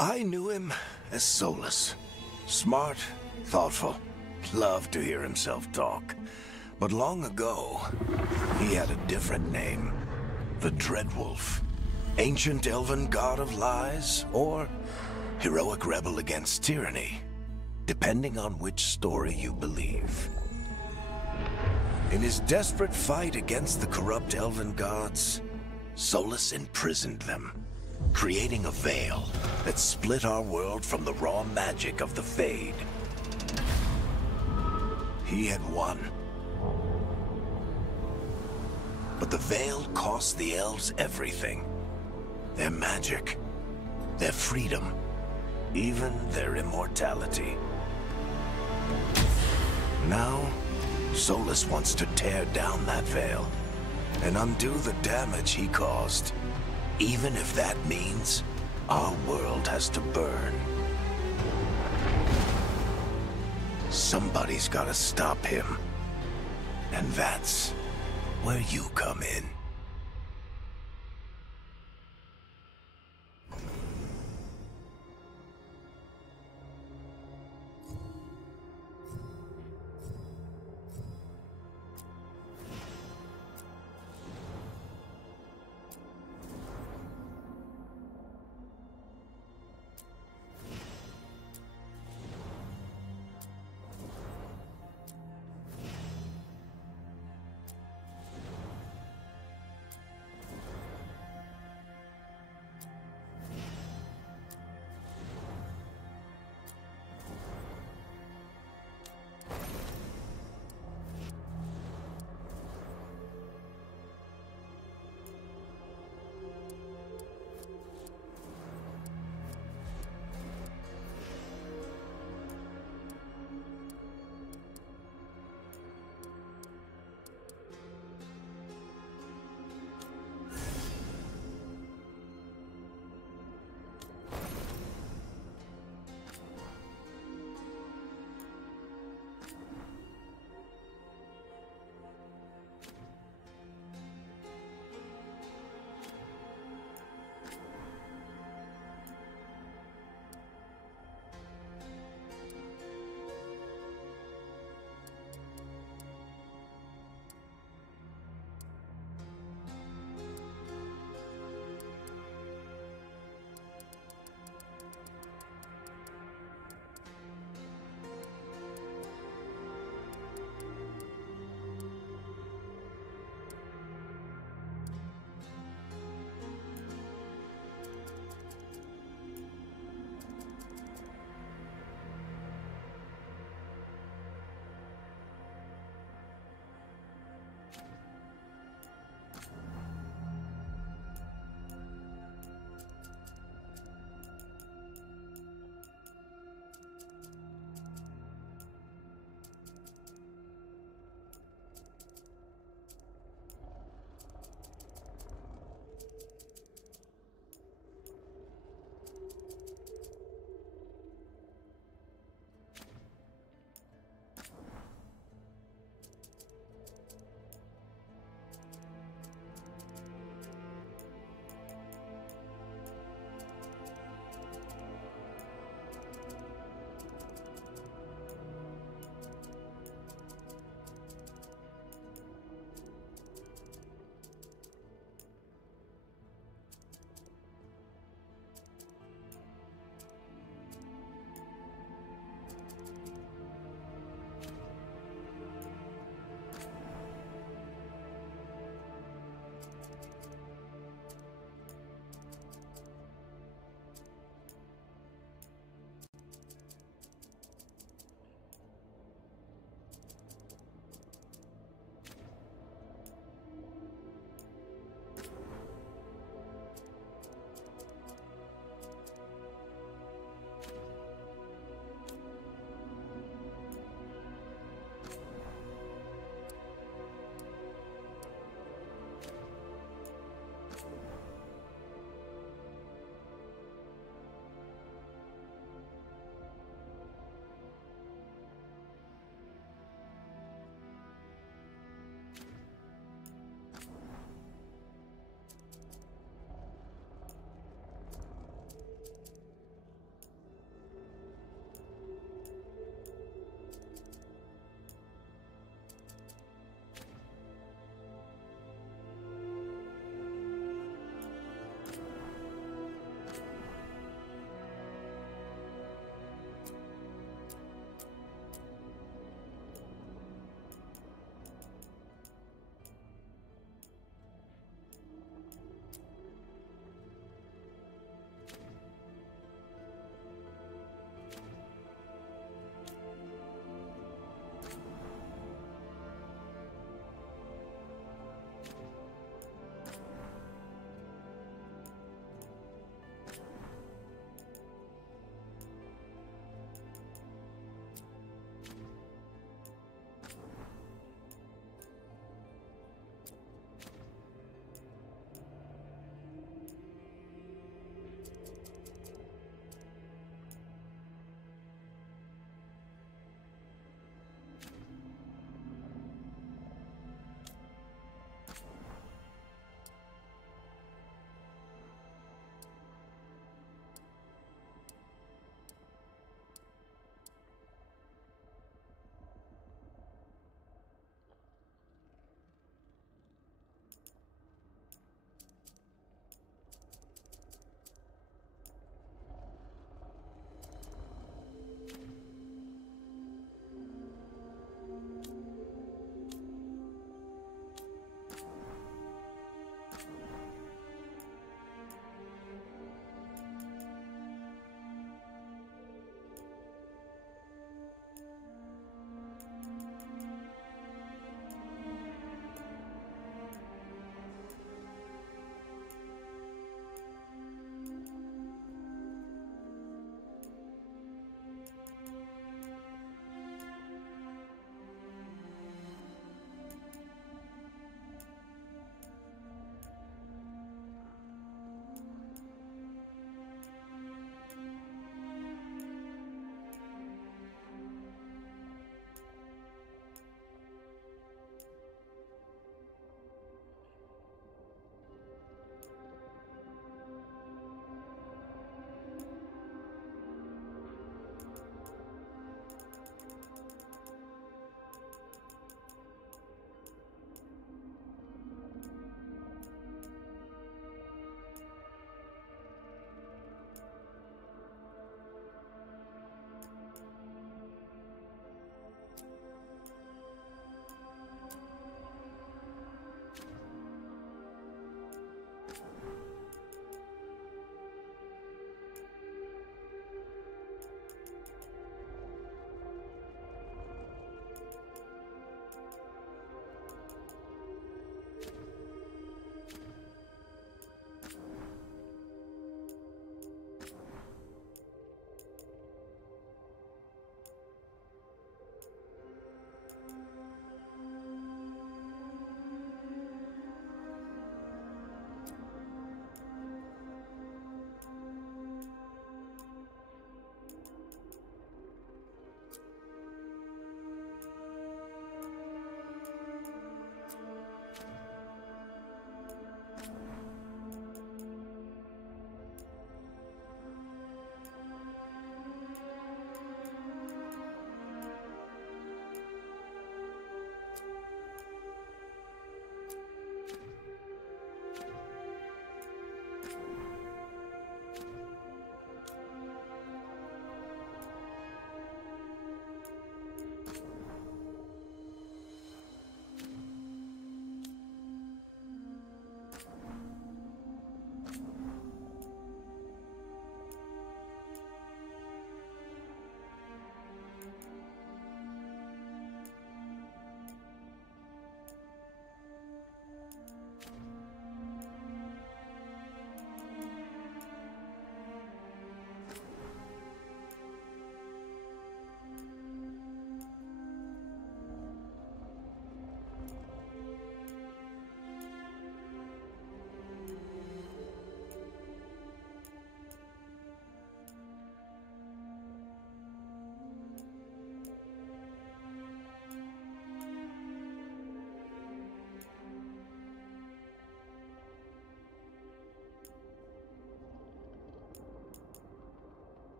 I knew him as Solus. Smart, thoughtful, loved to hear himself talk. But long ago, he had a different name. The Dreadwolf. Ancient elven god of lies, or heroic rebel against tyranny, depending on which story you believe. In his desperate fight against the corrupt elven gods, Solus imprisoned them, creating a veil that split our world from the raw magic of the Fade. He had won. But the veil cost the elves everything. Their magic, their freedom, even their immortality. Now, Solus wants to tear down that veil and undo the damage he caused, even if that means our world has to burn. Somebody's gotta stop him, and that's where you come in.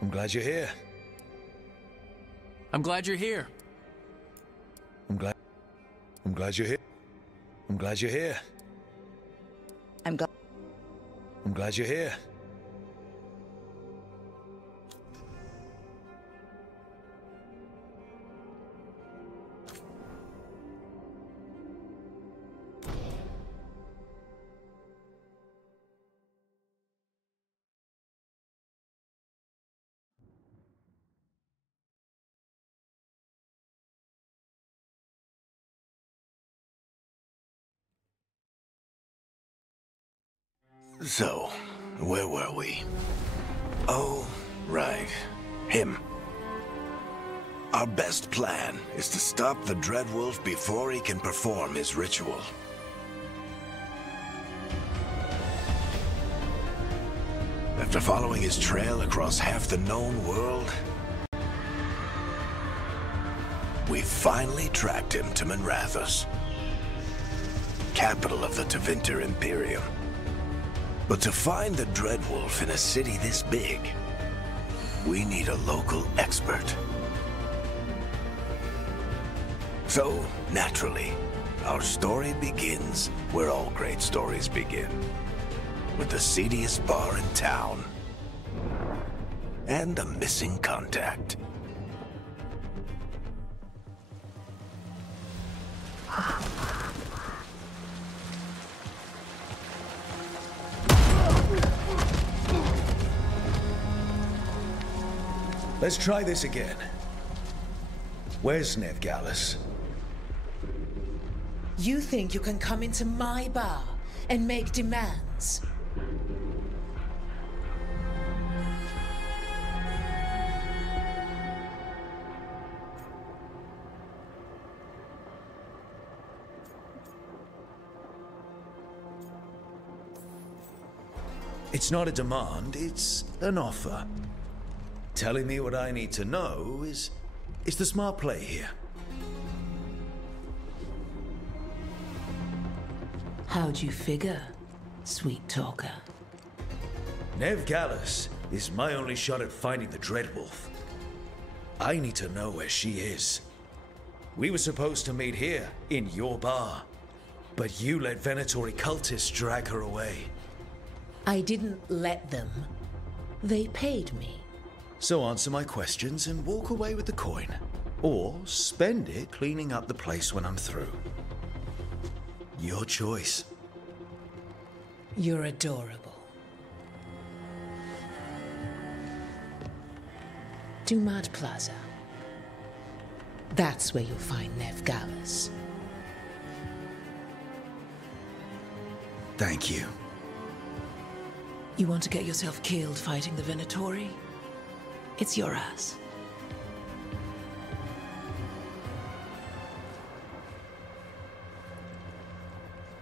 I'm glad you're here. I'm glad you're here. I'm glad you're here. I'm glad you're here. I'm glad you're here. So, where were we? Oh, right. Him. Our best plan is to stop the Dreadwolf before he can perform his ritual. After following his trail across half the known world, we finally tracked him to Minrathous, capital of the Tevinter Imperium. But to find the Dreadwolf in a city this big, we need a local expert. So, naturally, our story begins where all great stories begin. With the seediest bar in town. And a missing contact. Let's try this again. Where's Nevgalis? You think you can come into my bar and make demands? It's not a demand, it's an offer. Telling me what I need to know is the smart play here. How'd you figure, sweet talker? Nevgalis is my only shot at finding the Dreadwolf. I need to know where she is. We were supposed to meet here, in your bar. But you let Venatori cultists drag her away. I didn't let them. They paid me. So answer my questions and walk away with the coin. Or spend it cleaning up the place when I'm through. Your choice. You're adorable. Dumad Plaza. That's where you'll find Nevgalis. Thank you. You want to get yourself killed fighting the Venatori? It's your ass.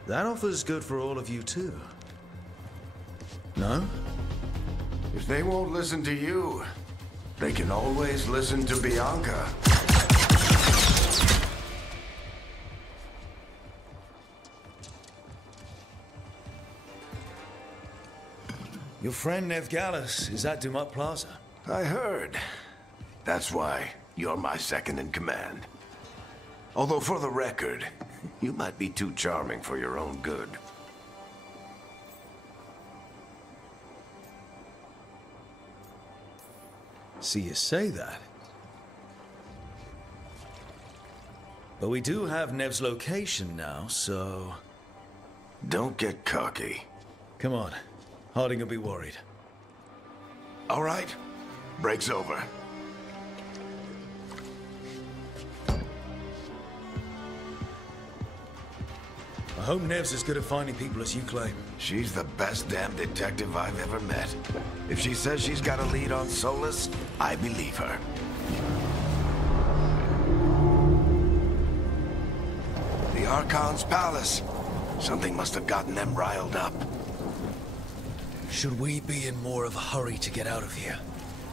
That offer's good for all of you too. No? If they won't listen to you, they can always listen to Bianca. Your friend Nevgalis is at Dumad Plaza. I heard. That's why you're my second in command. Although for the record, you might be too charming for your own good. See you say that. But we do have Nev's location now, so... Don't get cocky. Come on. Harding will be worried. All right. Break's over. I hope Nev's as good at finding people as you claim. She's the best damn detective I've ever met. If she says she's got a lead on Solus, I believe her. The Archon's palace. Something must have gotten them riled up. Should we be in more of a hurry to get out of here?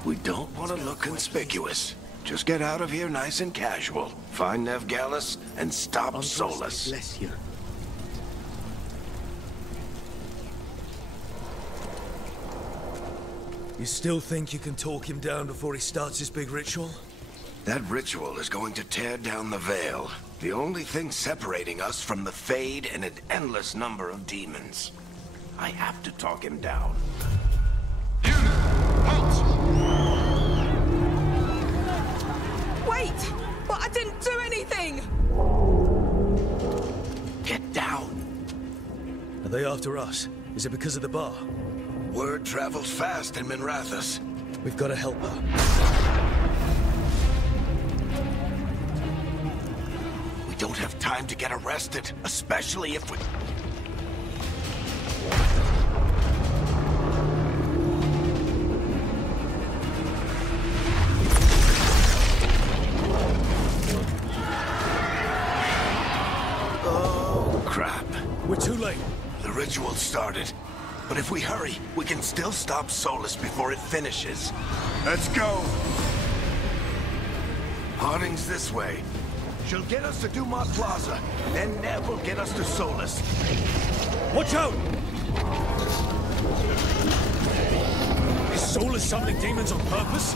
We don't want to look conspicuous. Just get out of here nice and casual. Find Nevgalis and stop Solus. Bless you. You still think you can talk him down before he starts his big ritual? That ritual is going to tear down the Veil. The only thing separating us from the Fade and an endless number of demons. I have to talk him down. Wait! But I didn't do anything! Get down! Are they after us? Is it because of the bar? Word travels fast in Minrathous. We've got to help her. We don't have time to get arrested, especially if we... Oh, crap. We're too late. The ritual started. But if we hurry, we can still stop Solus before it finishes. Let's go! Harding's this way. She'll get us to Dumont Plaza, then Nev will get us to Solus. Watch out! Is Solus summoning demons on purpose?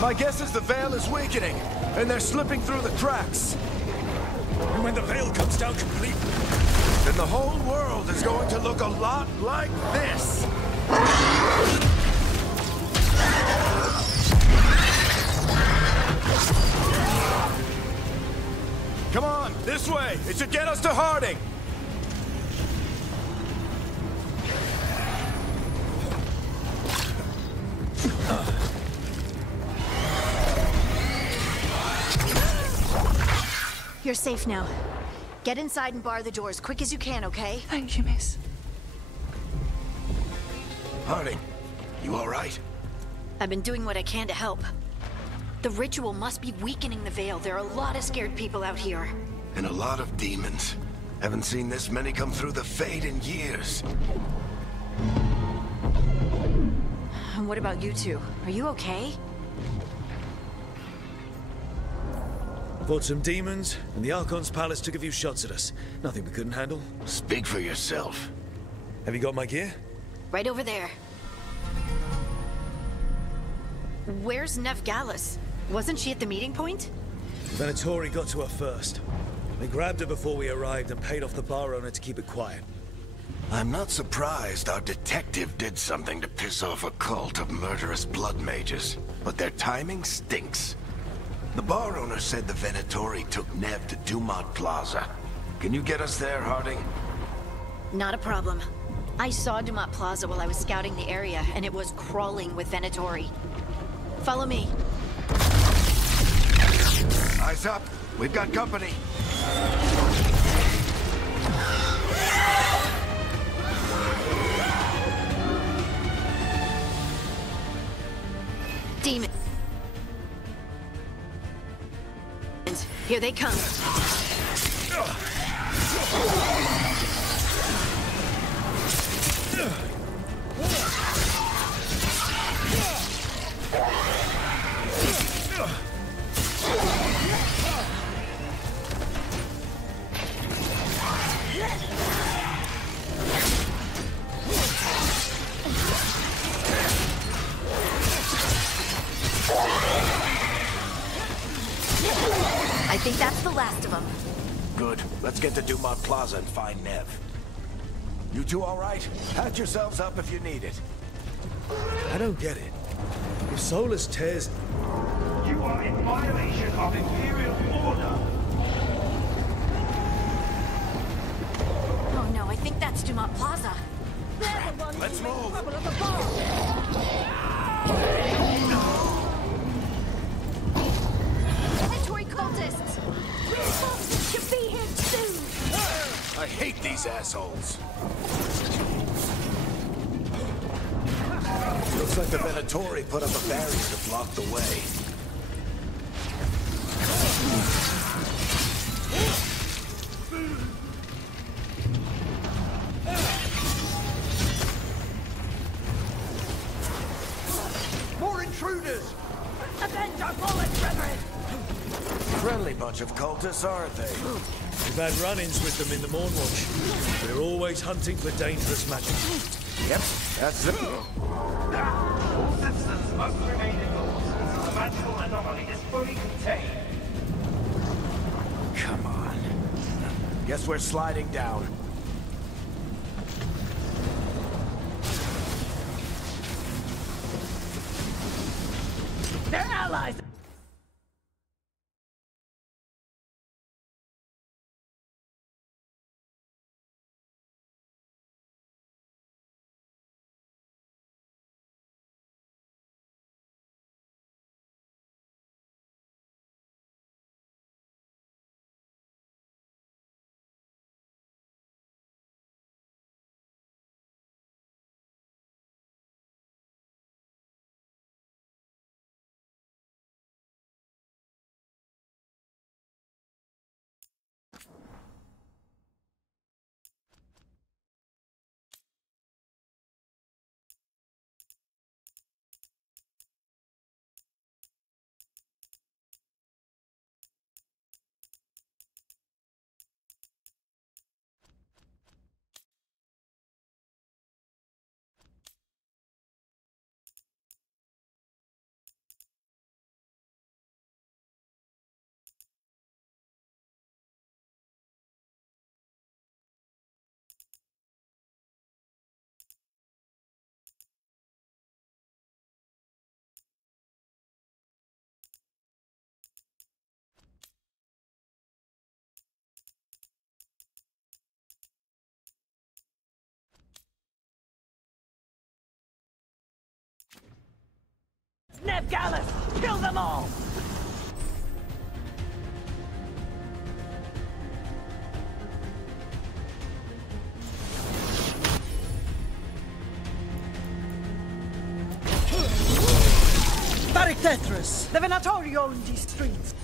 My guess is the Veil is weakening, and they're slipping through the cracks. And when the Veil comes down completely, Then the whole world is going to look a lot like this. Come on, this way. It should get us to Harding. You're safe now. Get inside and bar the doors quick as you can, okay? Thank you, miss. Harding, you all right? I've been doing what I can to help. The ritual must be weakening the Veil. There are a lot of scared people out here. And a lot of demons. Haven't seen this many come through the Fade in years. And what about you two? Are you okay? fought some demons, and the Archon's palace took a few shots at us. Nothing we couldn't handle. Speak for yourself. Have you got my gear? Right over there. Where's Nev Gallus? Wasn't she at the meeting point? Venatori got to her first. They grabbed her before we arrived and paid off the bar owner to keep it quiet. I'm not surprised our detective did something to piss off a cult of murderous blood mages, but their timing stinks. The bar owner said the Venatori took Nev to Dumont Plaza. Can you get us there, Harding? Not a problem. I saw Dumont Plaza while I was scouting the area, and it was crawling with Venatori. Follow me. Eyes up. We've got company. Demons. Here they come. I think that's the last of them. Good. Let's get to Dumont Plaza and find Nev. You two all right? Patch yourselves up if you need it. I don't get it. If Solus tears... You are in violation of Imperial order. Oh no, I think that's Dumont Plaza. Let's move. Venatori cultists! Cultists should be here soon! I hate these assholes. Looks like the Venatori put up a barrier to block the way. More intruders! Avenge our fallen brethren! Friendly bunch of cultists, aren't they? We've had run-ins with them in the Mornwatch. They're always hunting for dangerous magic. Yep, that's it. All systems must remain indoors until the magical anomaly is fully contained. Come on. Guess we're sliding down. They're allies! Nev Gallus! Kill them all! Thedas! The Venatori own these streets!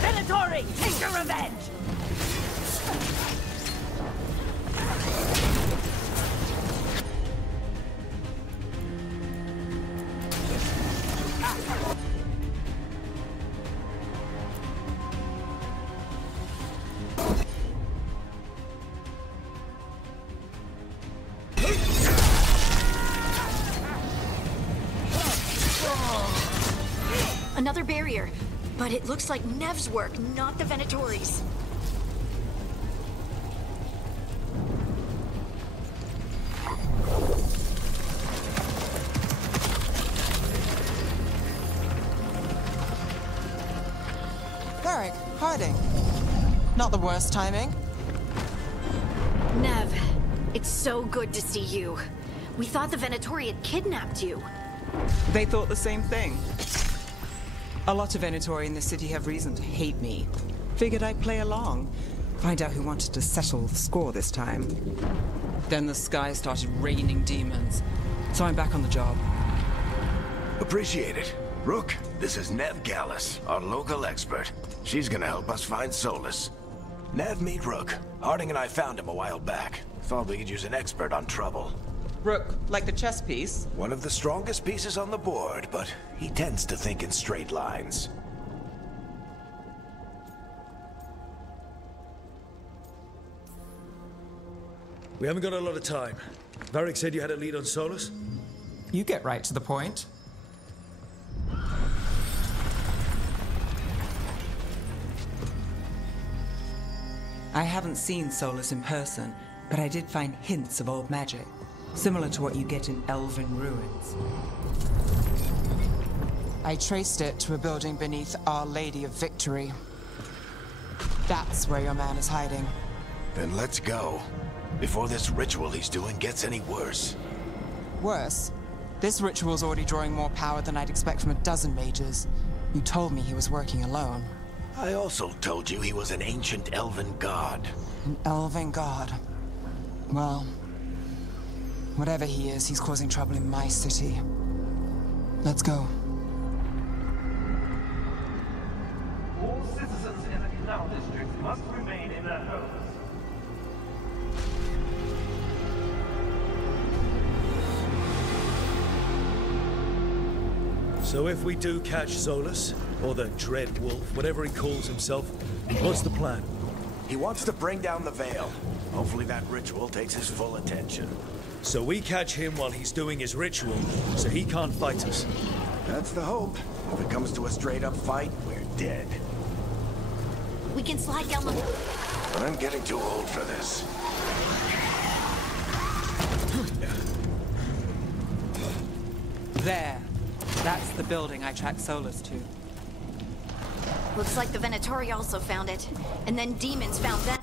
Venatori, take your revenge! Another barrier, but it looks like Nev's work, not the Venatori's. Varric, hiding. Not the worst timing. Nev, it's so good to see you. We thought the Venatori had kidnapped you. They thought the same thing. A lot of Venatori in the city have reason to hate me. Figured I'd play along. Find out who wanted to settle the score this time. Then the sky started raining demons. So I'm back on the job. Appreciate it. Rook, this is Nev Gallus, our local expert. She's gonna help us find Solus. Nev, meet Rook. Harding and I found him a while back. Thought we could use an expert on trouble. Rook, like the chess piece? One of the strongest pieces on the board, but he tends to think in straight lines. We haven't got a lot of time. Varric said you had a lead on Solus? You get right to the point. I haven't seen Solus in person, but I did find hints of old magic. Similar to what you get in elven ruins. I traced it to a building beneath Our Lady of Victory. That's where your man is hiding. Then let's go. Before this ritual he's doing gets any worse. Worse? This ritual's already drawing more power than I'd expect from a dozen mages. You told me he was working alone. I also told you he was an ancient elven god. An elven god. Well, whatever he is, he's causing trouble in my city. Let's go. All citizens in the Canal District must remain in their homes. So if we do catch Solus, or the Dread Wolf, whatever he calls himself, what's the plan? He wants to bring down the Veil. Hopefully that ritual takes his full attention. So we catch him while he's doing his ritual, so he can't fight us. That's the hope. If it comes to a straight-up fight, we're dead. We can slide down the... I'm getting too old for this. There. That's the building I tracked Solus to. Looks like the Venatori also found it. And then demons found them.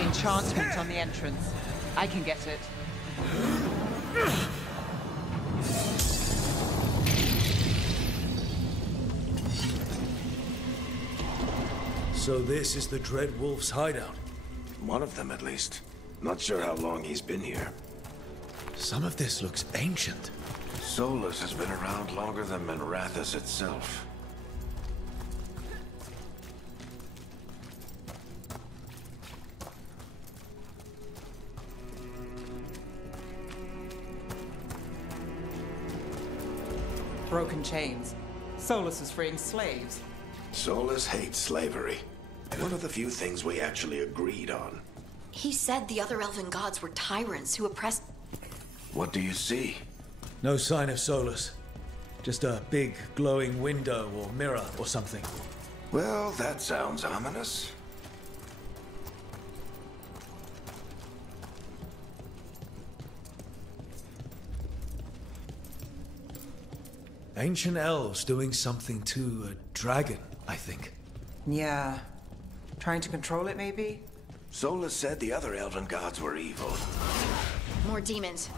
Enchantment on the entrance. I can get it. So this is the Dread Wolf's hideout. One of them, at least. Not sure how long he's been here. Some of this looks ancient. Solus has been around longer than Minrathous itself. Broken chains. Solus is freeing slaves. Solus hates slavery. One of the few things we actually agreed on. He said the other elven gods were tyrants who oppressed... What do you see? No sign of Solus. Just a big glowing window or mirror or something. Well, that sounds ominous. Ancient elves doing something to a dragon, I think. Yeah. Trying to control it, maybe? Solus said the other elven gods were evil. More demons.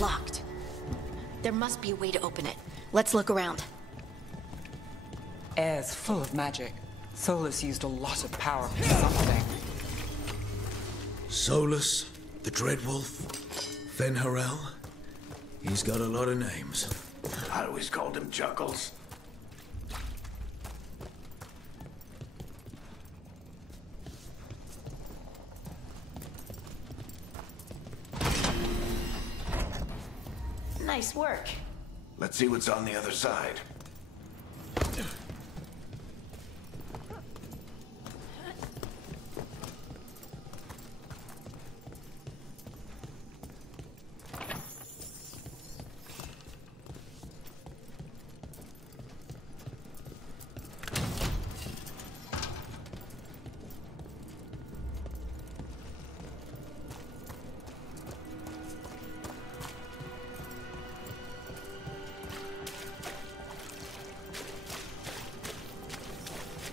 Locked. There must be a way to open it. Let's look around. Air's full of magic. Solus used a lot of power for something. Solus, the Dread Wolf, Fen'Harel. He's got a lot of names. I always called him Juggles. Nice work. Let's see what's on the other side.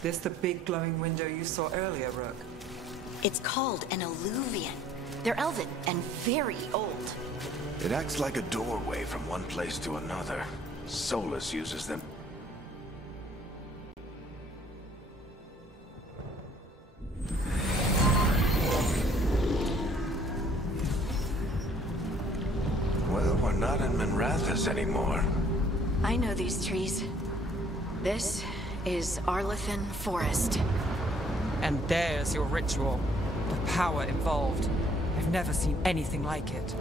This the big glowing window you saw earlier, Rook? It's called an alluvian. They're elven and very old. It acts like a doorway from one place to another. Solus uses them. not in Minrathous anymore. I know these trees. This is Arlethan Forest. And there's your ritual. The power involved. I've never seen anything like it.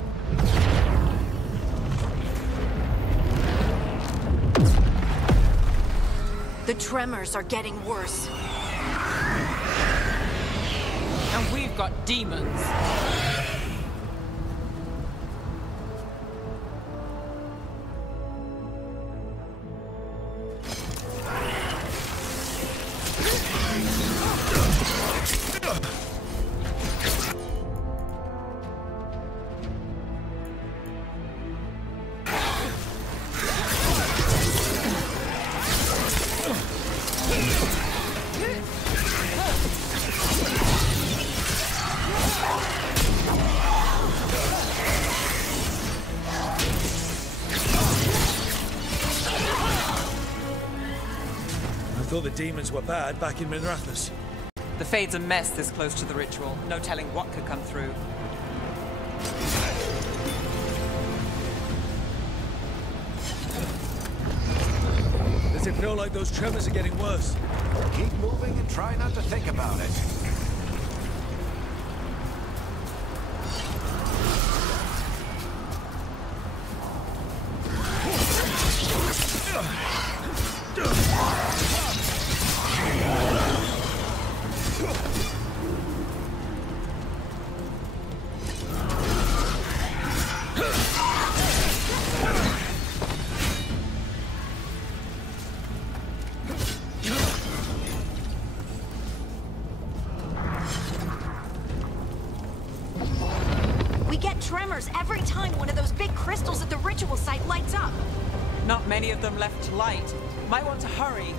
The tremors are getting worse. And we've got demons. I thought the demons were bad back in Minrathous. The Fade's a mess this close to the ritual. No telling what could come through. Does it feel like those tremors are getting worse? Keep moving and try not to think about it. Tremors every time one of those big crystals at the ritual site lights up. Not many of them left to light. Might want to hurry.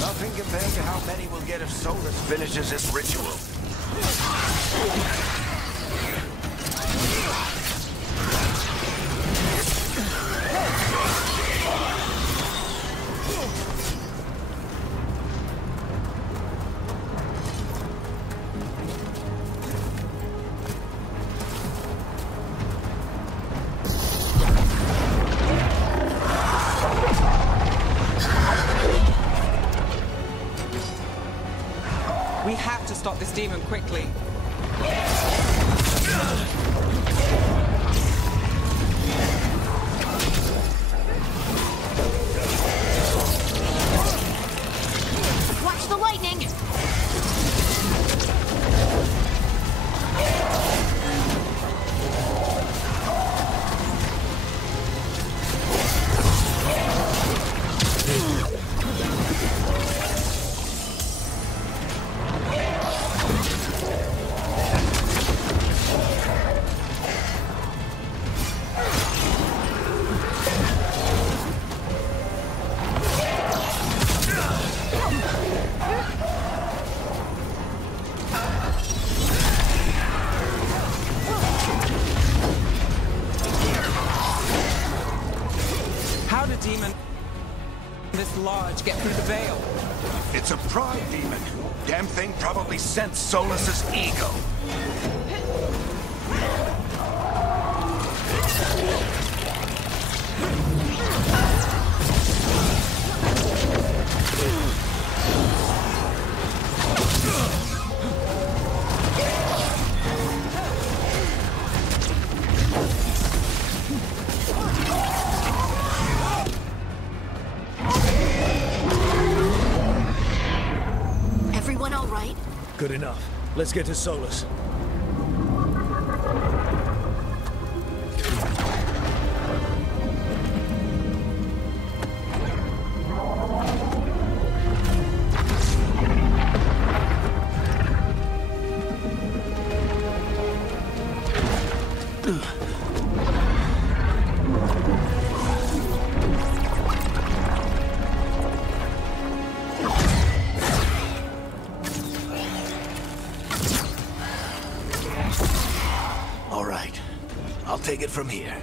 Nothing compared to how many we'll get if Solus finishes his ritual. We have to stop this demon quickly. Watch the lightning! large get through the veil? It's a pride demon. Damn thing probably sensed Solus's ego. Everyone all right? Good enough. Let's get to Solus. Take it from here.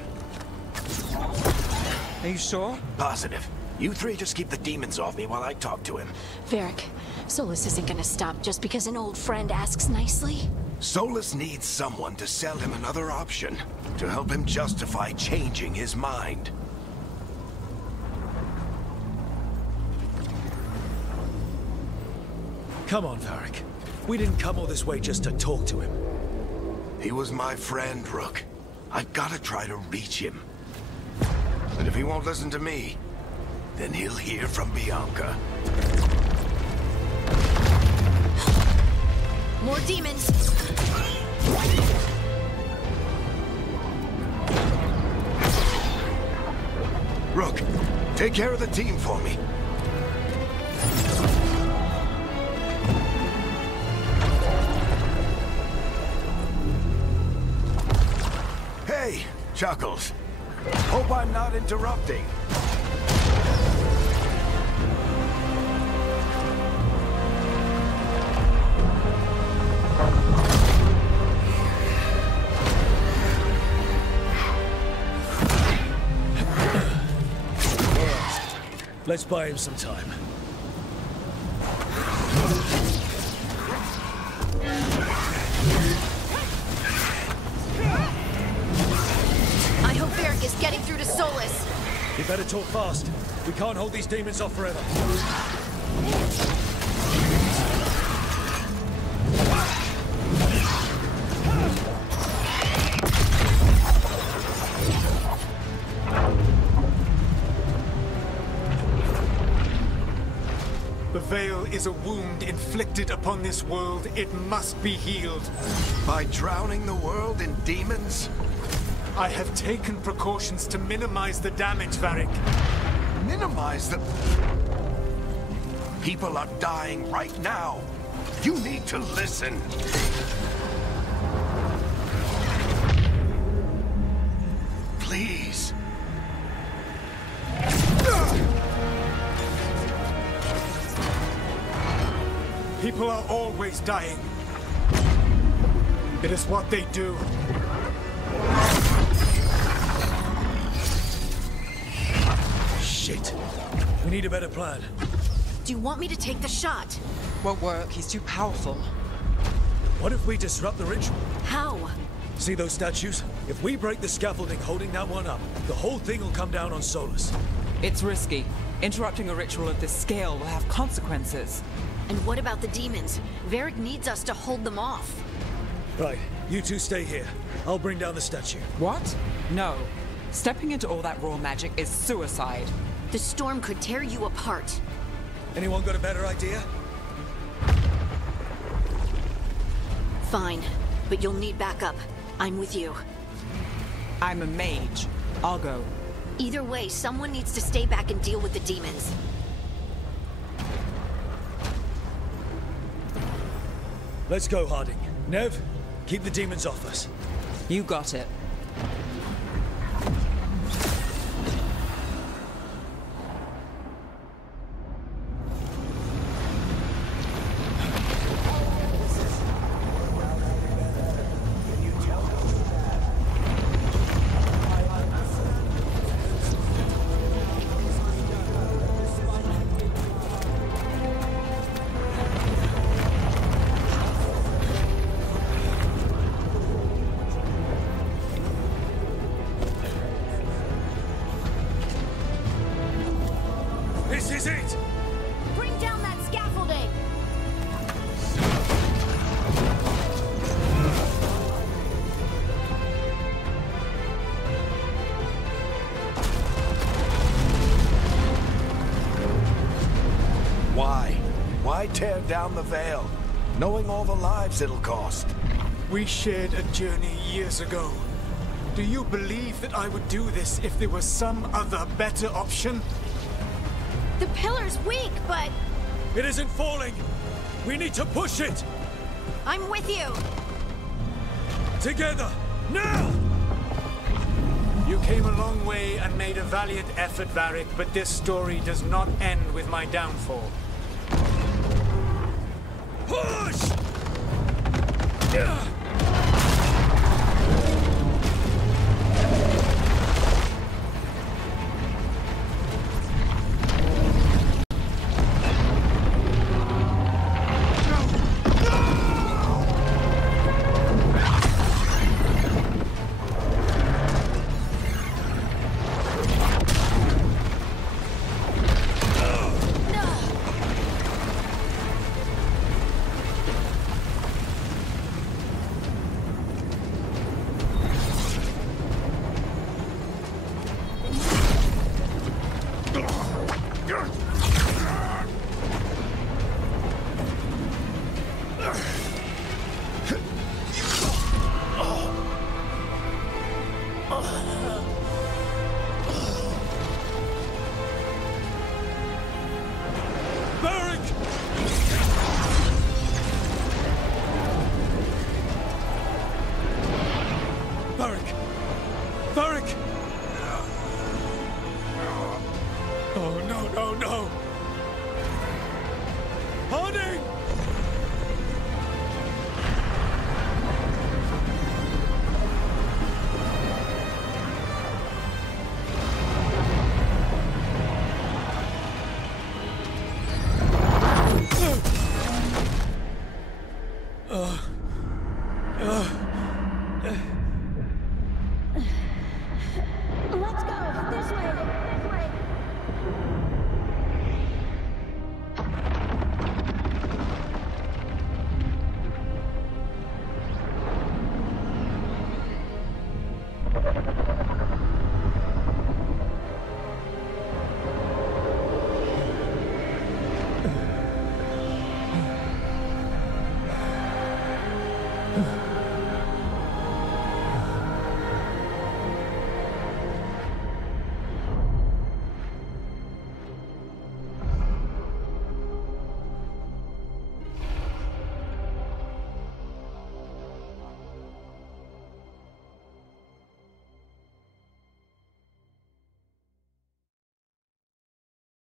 Are you sure? Positive. You three just keep the demons off me while I talk to him. Varric, Solus isn't gonna stop just because an old friend asks nicely. Solus needs someone to sell him another option, to help him justify changing his mind. Come on, Varric. We didn't come all this way just to talk to him. He was my friend, Rook. I've gotta try to reach him. And if he won't listen to me, then he'll hear from Bianca. More demons! Rook, take care of the team for me. Hey, Chuckles. Hope I'm not interrupting. Let's buy him some time. I hope Varric is getting through to Solus. You better talk fast. We can't hold these demons off forever. The Veil is a wound inflicted upon this world. It must be healed. By drowning the world in demons? I have taken precautions to minimize the damage, Varric. Minimize the... People are dying right now. You need to listen. Please. People are always dying. It is what they do. Shit. We need a better plan. Do you want me to take the shot? Won't work. He's too powerful. What if we disrupt the ritual? How? See those statues? If we break the scaffolding holding that one up, the whole thing will come down on Solus. It's risky. Interrupting a ritual of this scale will have consequences. And what about the demons? Varric needs us to hold them off. Right, you two stay here. I'll bring down the statue. What? No. Stepping into all that raw magic is suicide. The storm could tear you apart. Anyone got a better idea? Fine, but you'll need backup. I'm with you. I'm a mage. I'll go. Either way, someone needs to stay back and deal with the demons. Let's go, Harding. Nev, keep the demons off us. You got it. down the Veil, knowing all the lives it'll cost. We shared a journey years ago. Do you believe that I would do this if there was some other better option? The pillar's weak, but... It isn't falling! We need to push it! I'm with you! Together! Now! You came a long way and made a valiant effort, Varric, but this story does not end with my downfall. Push!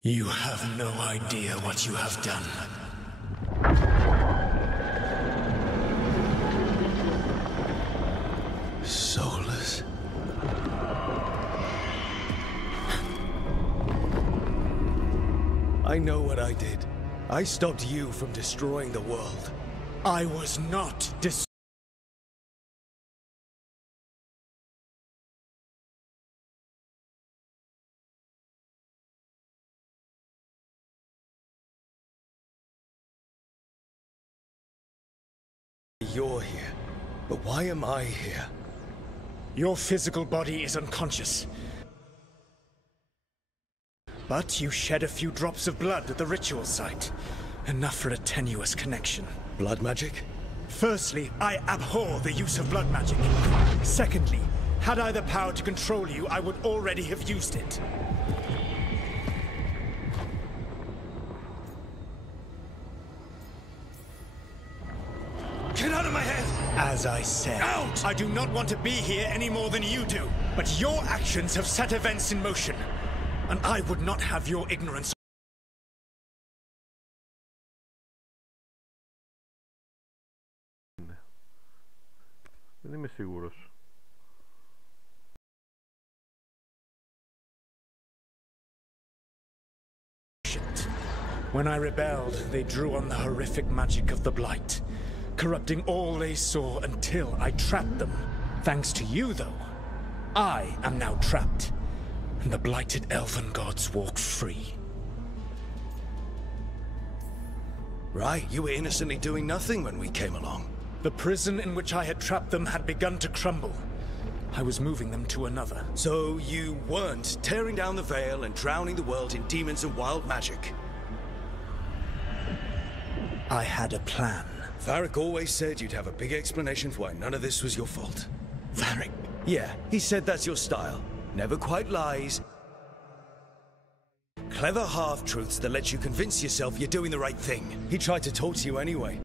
You have no idea what you have done. Soulless. I know what I did. I stopped you from destroying the world. I was not You're here, but why am I here? Your physical body is unconscious. But you shed a few drops of blood at the ritual site. Enough for a tenuous connection. Blood magic? Firstly, I abhor the use of blood magic. Secondly, had I the power to control you, I would already have used it. Get out of my head! As I said, out! I do not want to be here any more than you do. But your actions have set events in motion. And I would not have your ignorance. Δεν είμαι σίγουρος. When I rebelled, they drew on the horrific magic of the Blight, corrupting all they saw until I trapped them. Thanks to you, though, I am now trapped, and the blighted elven gods walk free. Right, you were innocently doing nothing when we came along. The prison in which I had trapped them had begun to crumble. I was moving them to another. So you weren't tearing down the Veil and drowning the world in demons and wild magic? I had a plan. Varric always said you'd have a big explanation for why none of this was your fault. Varric? Yeah, he said that's your style. Never quite lies. Clever half-truths that let you convince yourself you're doing the right thing. He tried to talk to you anyway.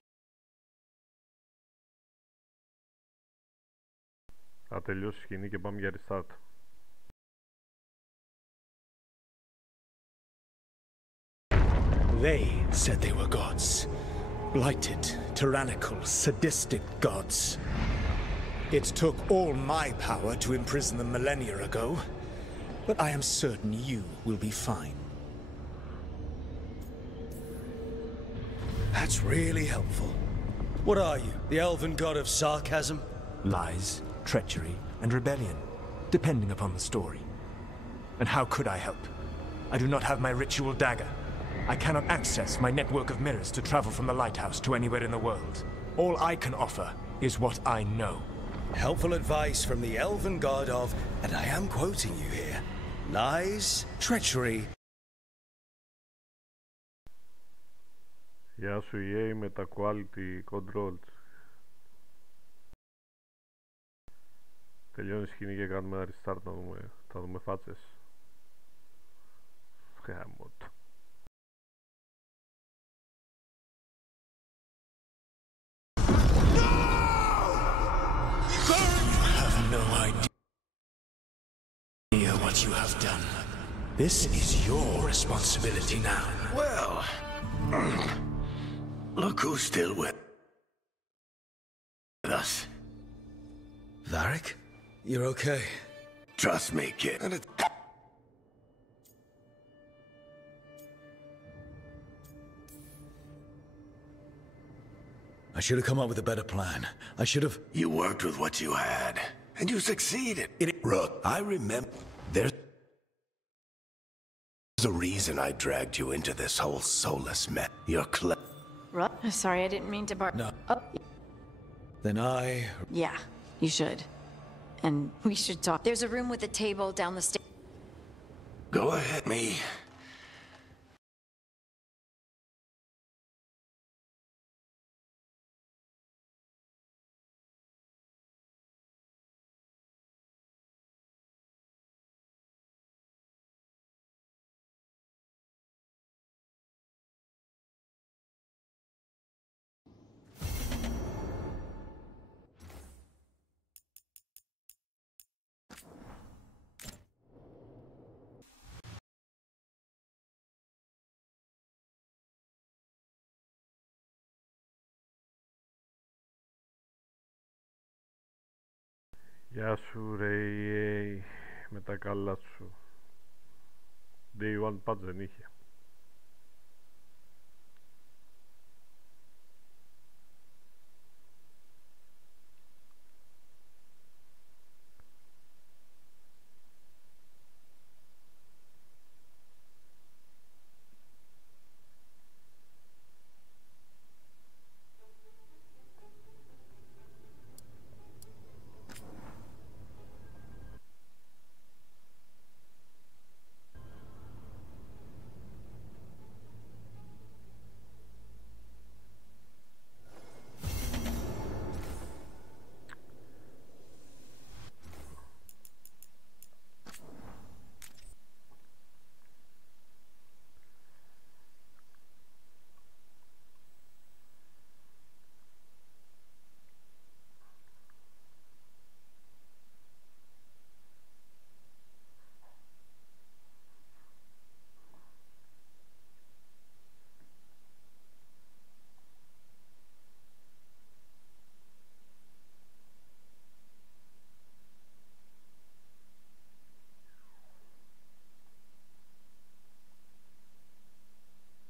Θα τελειώσει η σκηνή και πάμε για restart. They said they were gods. Blighted, tyrannical, sadistic gods. It took all my power to imprison them millennia ago, but I am certain you will be fine. That's really helpful. What are you, the elven god of sarcasm? Lies, treachery, and rebellion, depending upon the story. And how could I help? I do not have my ritual dagger. I cannot access my network of mirrors to travel from the lighthouse to anywhere in the world. All I can offer is what I know. Helpful advice from the elven god of, and I am quoting you here, lies, treachery. Γεια σου EA με τα quality controls. Τελειώνει η σκηνή και κάνουμε ένα restart να δούμε, θα δούμε φάτσες. Γάμο το. No idea what you have done. This is your responsibility now. Well, look who's still with us. Varric? You're okay. Trust me, kid. I should have come up with a better plan. I should have... You worked with what you had, and you succeeded. Rook, I remember... There's a reason I dragged you into this whole soulless mess. You're Rook? Sorry, I didn't mean to bark. No. Oh. Then I... Yeah, you should. And we should talk. There's a room with a table down the stairs. Go ahead, me. Γεια σου ρε EA με τα καλά σου. Day One patch δεν είχε.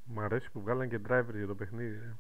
Μ' αρέσει που βγάλαν και drivers για το παιχνίδι.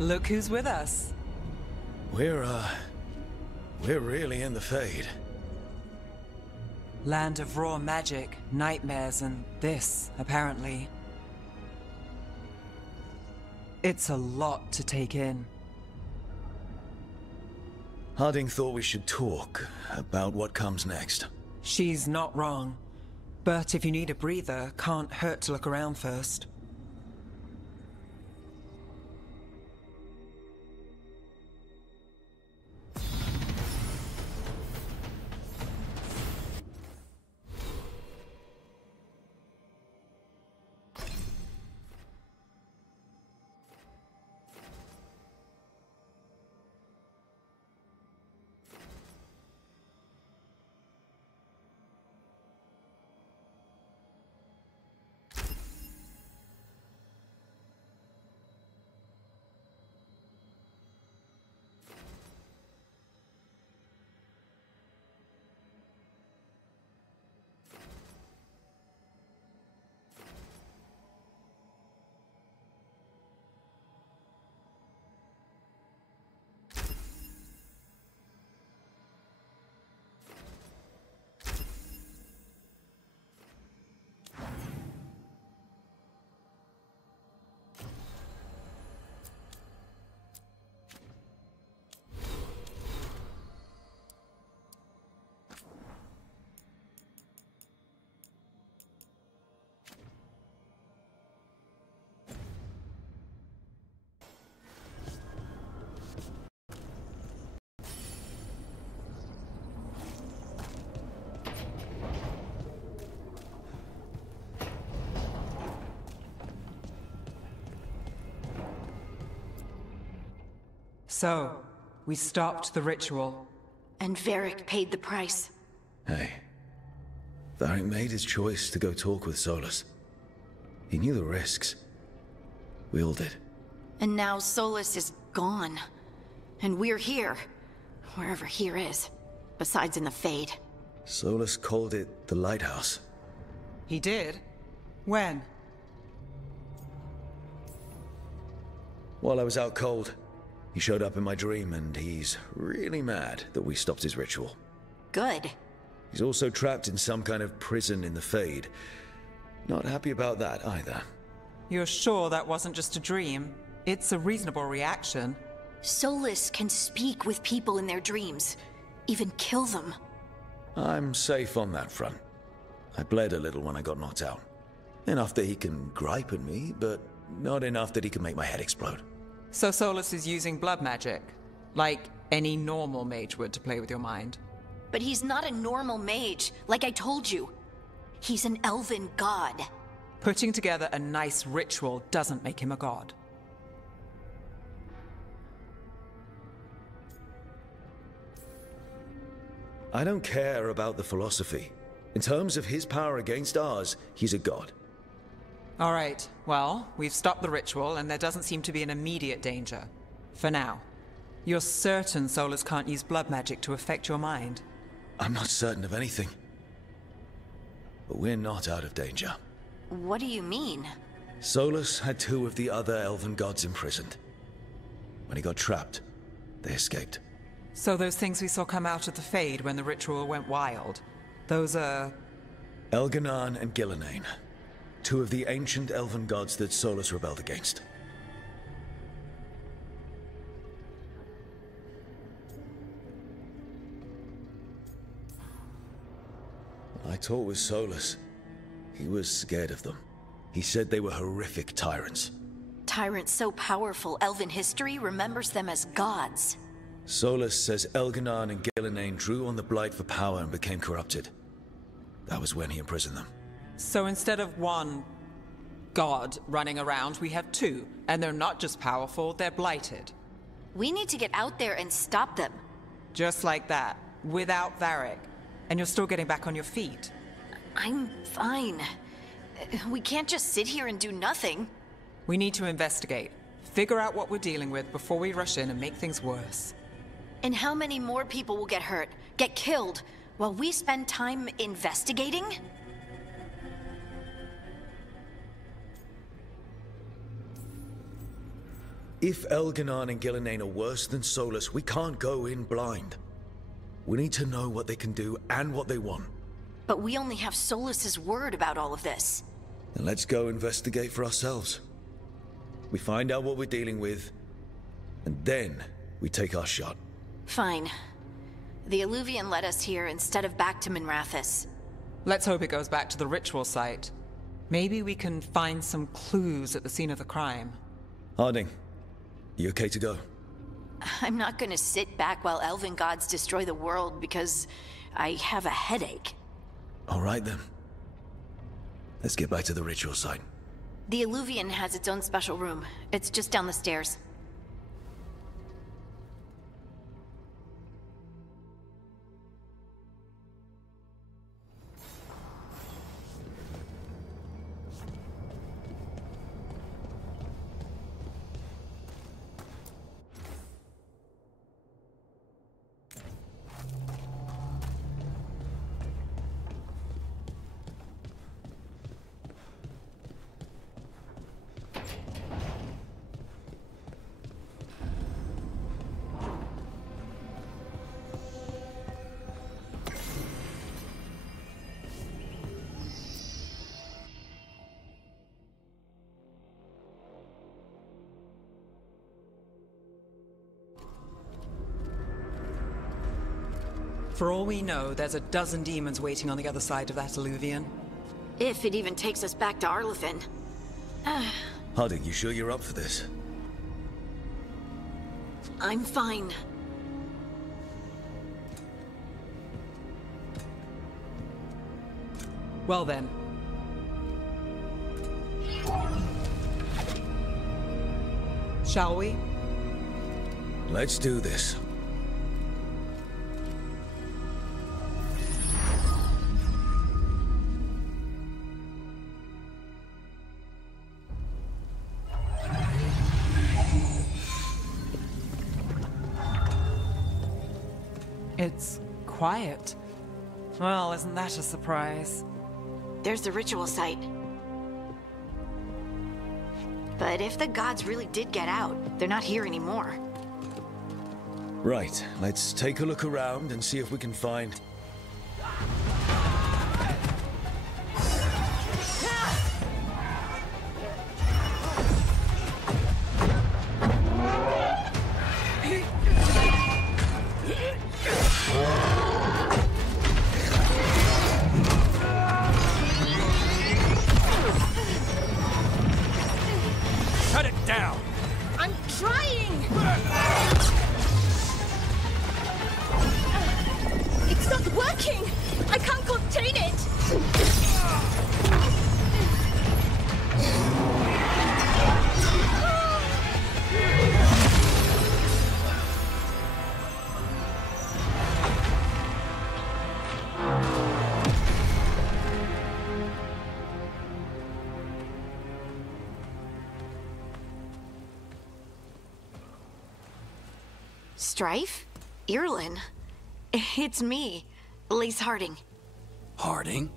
Look who's with us. We're really in the Fade. Land of raw magic, nightmares, and this, apparently. It's a lot to take in. Harding thought we should talk about what comes next. She's not wrong. But if you need a breather, can't hurt to look around first. So, we stopped the ritual. And Varric paid the price. Hey. Varric made his choice to go talk with Solus. He knew the risks. We all did. And now Solus is gone. And we're here. Wherever here is. Besides in the Fade. Solus called it the Lighthouse. He did? When? While I was out cold. He showed up in my dream, and he's really mad that we stopped his ritual. Good. He's also trapped in some kind of prison in the Fade. Not happy about that either. You're sure that wasn't just a dream? It's a reasonable reaction. Solus can speak with people in their dreams. Even kill them. I'm safe on that front. I bled a little when I got knocked out. Enough that he can gripe at me, but not enough that he can make my head explode. So Solus is using blood magic, like any normal mage would to play with your mind. But he's not a normal mage, like I told you. He's an elven god. Putting together a nice ritual doesn't make him a god. I don't care about the philosophy. In terms of his power against ours, he's a god. All right, well, we've stopped the ritual, and there doesn't seem to be an immediate danger. For now. You're certain Solus can't use blood magic to affect your mind? I'm not certain of anything. But we're not out of danger. What do you mean? Solus had 2 of the other elven gods imprisoned. When he got trapped, they escaped. So those things we saw come out of the Fade when the ritual went wild, those are... Elganan and Gillenane. 2 of the ancient elven gods that Solus rebelled against. When I talked with Solus, he was scared of them. He said they were horrific tyrants. Tyrants so powerful, elven history remembers them as gods. Solus says Elganan and Gillenane drew on the Blight for power and became corrupted. That was when he imprisoned them. So instead of 1 god running around, we have 2. And they're not just powerful, they're blighted. We need to get out there and stop them. Just like that, without Varric. And you're still getting back on your feet. I'm fine. We can't just sit here and do nothing. We need to investigate. Figure out what we're dealing with before we rush in and make things worse. And how many more people will get hurt, get killed, while we spend time investigating? If Elganon and Gillenane are worse than Solus, we can't go in blind. We need to know what they can do and what they want. But we only have Solus's word about all of this. Then let's go investigate for ourselves. We find out what we're dealing with, and then we take our shot. Fine. The Illuvian led us here instead of back to Minrathous. Let's hope it goes back to the ritual site. Maybe we can find some clues at the scene of the crime. Harding, you okay to go? I'm not gonna sit back while elven gods destroy the world because I have a headache. All right then. Let's get back to the ritual site. The Illuvian has its own special room. It's just down the stairs. For all we know, there's a dozen demons waiting on the other side of that Illuvian. If it even takes us back to Arlethan. Harding, you sure you're up for this? I'm fine. Well then. Shall we? Let's do this. It's quiet. Well, isn't that a surprise? There's the ritual site. But if the gods really did get out, they're not here anymore. Right, let's take a look around and see if we can find... Shut it down! I'm trying! It's not working! I can't contain it! Strife? Irlin? It's me, Lise Harding. Harding?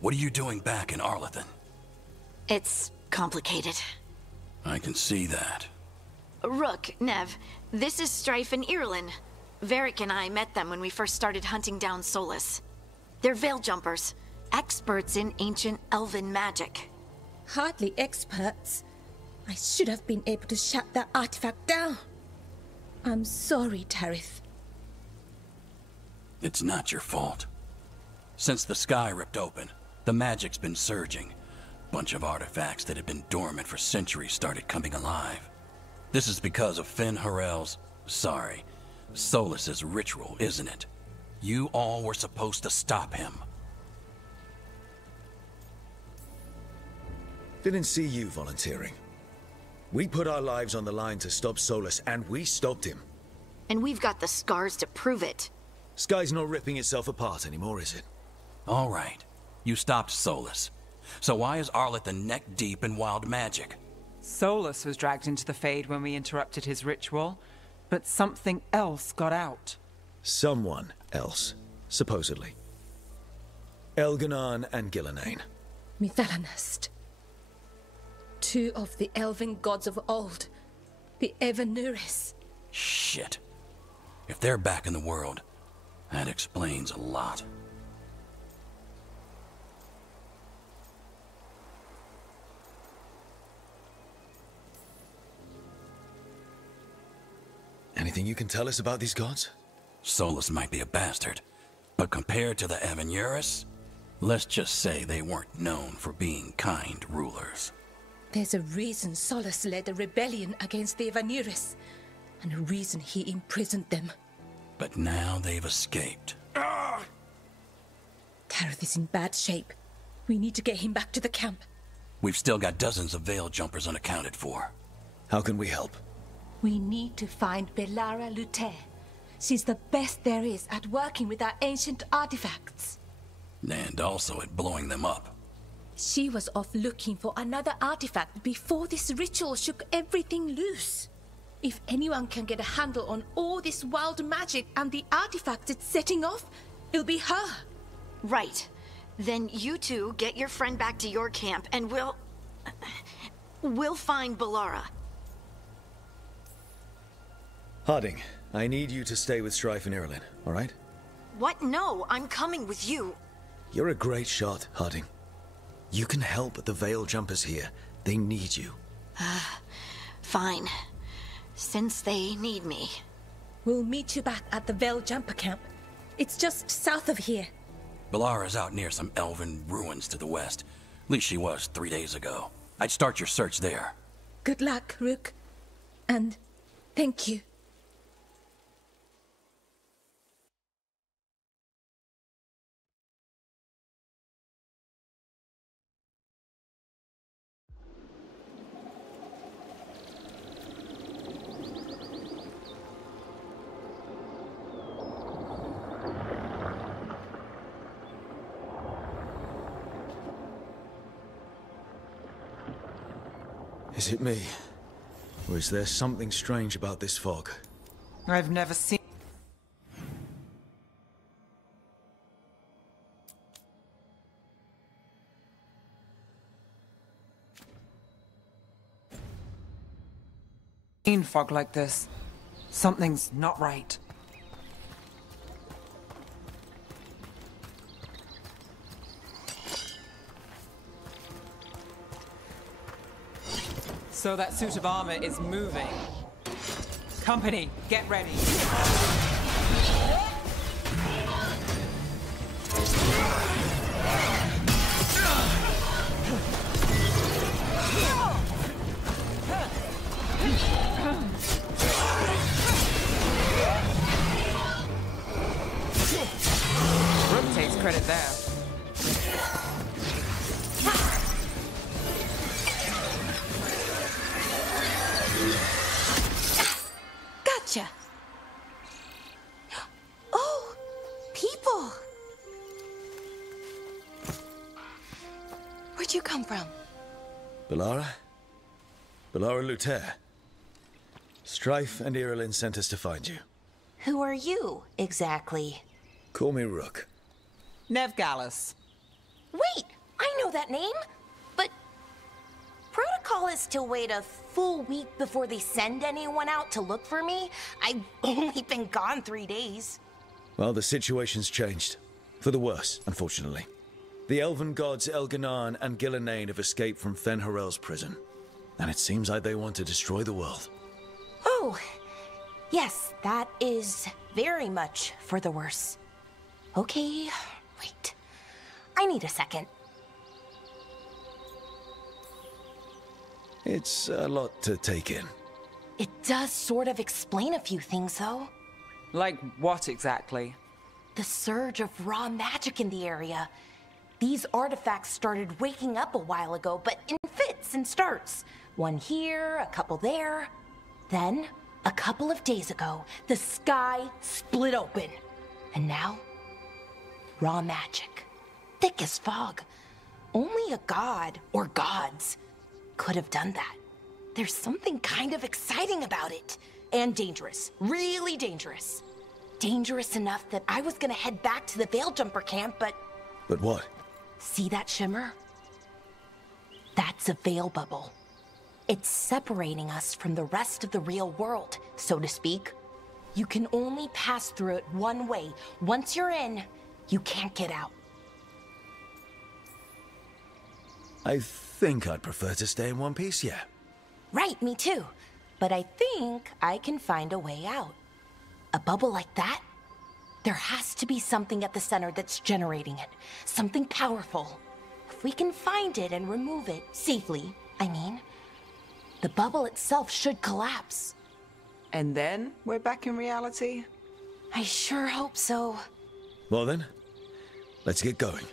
What are you doing back in Arlethan? It's complicated. I can see that. Rook, Nev, this is Strife and Irlin. Varric and I met them when we first started hunting down Solus. They're veil jumpers, experts in ancient elven magic. Hardly experts. I should have been able to shut that artifact down. I'm sorry, Tarith. It's not your fault. Since the sky ripped open, the magic's been surging. Bunch of artifacts that had been dormant for centuries started coming alive. This is because of Finn Harel's... Solus's ritual, isn't it? You all were supposed to stop him. Didn't see you volunteering. We put our lives on the line to stop Solus, and we stopped him. And we've got the scars to prove it. Sky's not ripping itself apart anymore, is it? All right. You stopped Solus. So why is Arlethan neck deep in wild magic? Solus was dragged into the Fade when we interrupted his ritual, but something else got out. Someone else, supposedly. Elganon and Gillenane. Mithalanast. Two of the elven gods of old. The Evanuris. Shit. If they're back in the world, that explains a lot. Anything you can tell us about these gods? Solus might be a bastard, but compared to the Evanuris, let's just say they weren't known for being kind rulers. There's a reason Solus led a rebellion against the Evanuris, and a reason he imprisoned them. But now they've escaped. Gareth is in bad shape. We need to get him back to the camp. We've still got dozens of veil jumpers unaccounted for. How can we help? We need to find Belara Luther. She's the best there is at working with our ancient artifacts. And also at blowing them up. She was off looking for another artifact before this ritual shook everything loose. If anyone can get a handle on all this wild magic and the artifacts it's setting off, it'll be her. Right. Then you two get your friend back to your camp and we'll find Belara. Harding, I need you to stay with Strife and Irulan, all right? What? No, I'm coming with you. You're a great shot, Harding. You can help the Veil Jumpers here. They need you. Fine. Since they need me. We'll meet you back at the Veil Jumper camp. It's just south of here. Belara's out near some elven ruins to the west. At least she was 3 days ago. I'd start your search there. Good luck, Rook. And thank you. Is it me? Or is there something strange about this fog? I've never seen... fog like this. Something's not right. So that suit of armor is moving. Company, get ready. Rook takes credit there. Gotcha. Oh, people. Where'd you come from? Belara? Belara Luther. Strife and Irulan sent us to find you. Who are you, exactly? Call me Rook. Nev Gallus. Wait, I know that name. But protocol is to wait a full week before they send anyone out to look for me. I've only been gone 3 days. Well, the situation's changed. For the worse, unfortunately. The elven gods Elganan and Gillenane have escaped from Fen'Harel's prison. And it seems like they want to destroy the world. Oh, yes, that is very much for the worse. Okay, wait. I need a second. It's a lot to take in. It does sort of explain a few things, though. Like what exactly? The surge of raw magic in the area. These artifacts started waking up a while ago, but in fits and starts. One here, a couple there. Then, a couple of days ago, the sky split open. And now, raw magic. Thick as fog. Only a god, or gods, could have done that. There's something kind of exciting about it. And dangerous. Really dangerous. Dangerous enough that I was gonna head back to the Veil Jumper camp, but... But what? See that shimmer? That's a veil bubble. It's separating us from the rest of the real world, so to speak. You can only pass through it one way. Once you're in, you can't get out. I think I'd prefer to stay in one piece, yeah. Right, me too. But I think I can find a way out. A bubble like that? There has to be something at the center that's generating it. Something powerful. If we can find it and remove it, safely, I mean, the bubble itself should collapse. And then we're back in reality? I sure hope so. Well then, let's get going.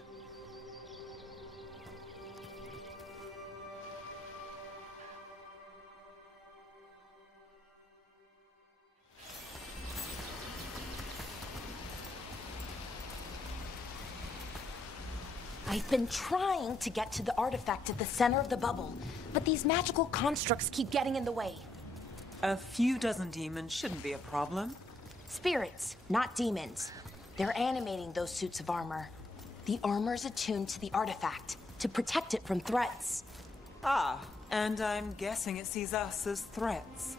I've been trying to get to the artifact at the center of the bubble, but these magical constructs keep getting in the way. A few dozen demons shouldn't be a problem. Spirits, not demons. They're animating those suits of armor. The armor's attuned to the artifact, to protect it from threats. Ah, and I'm guessing it sees us as threats.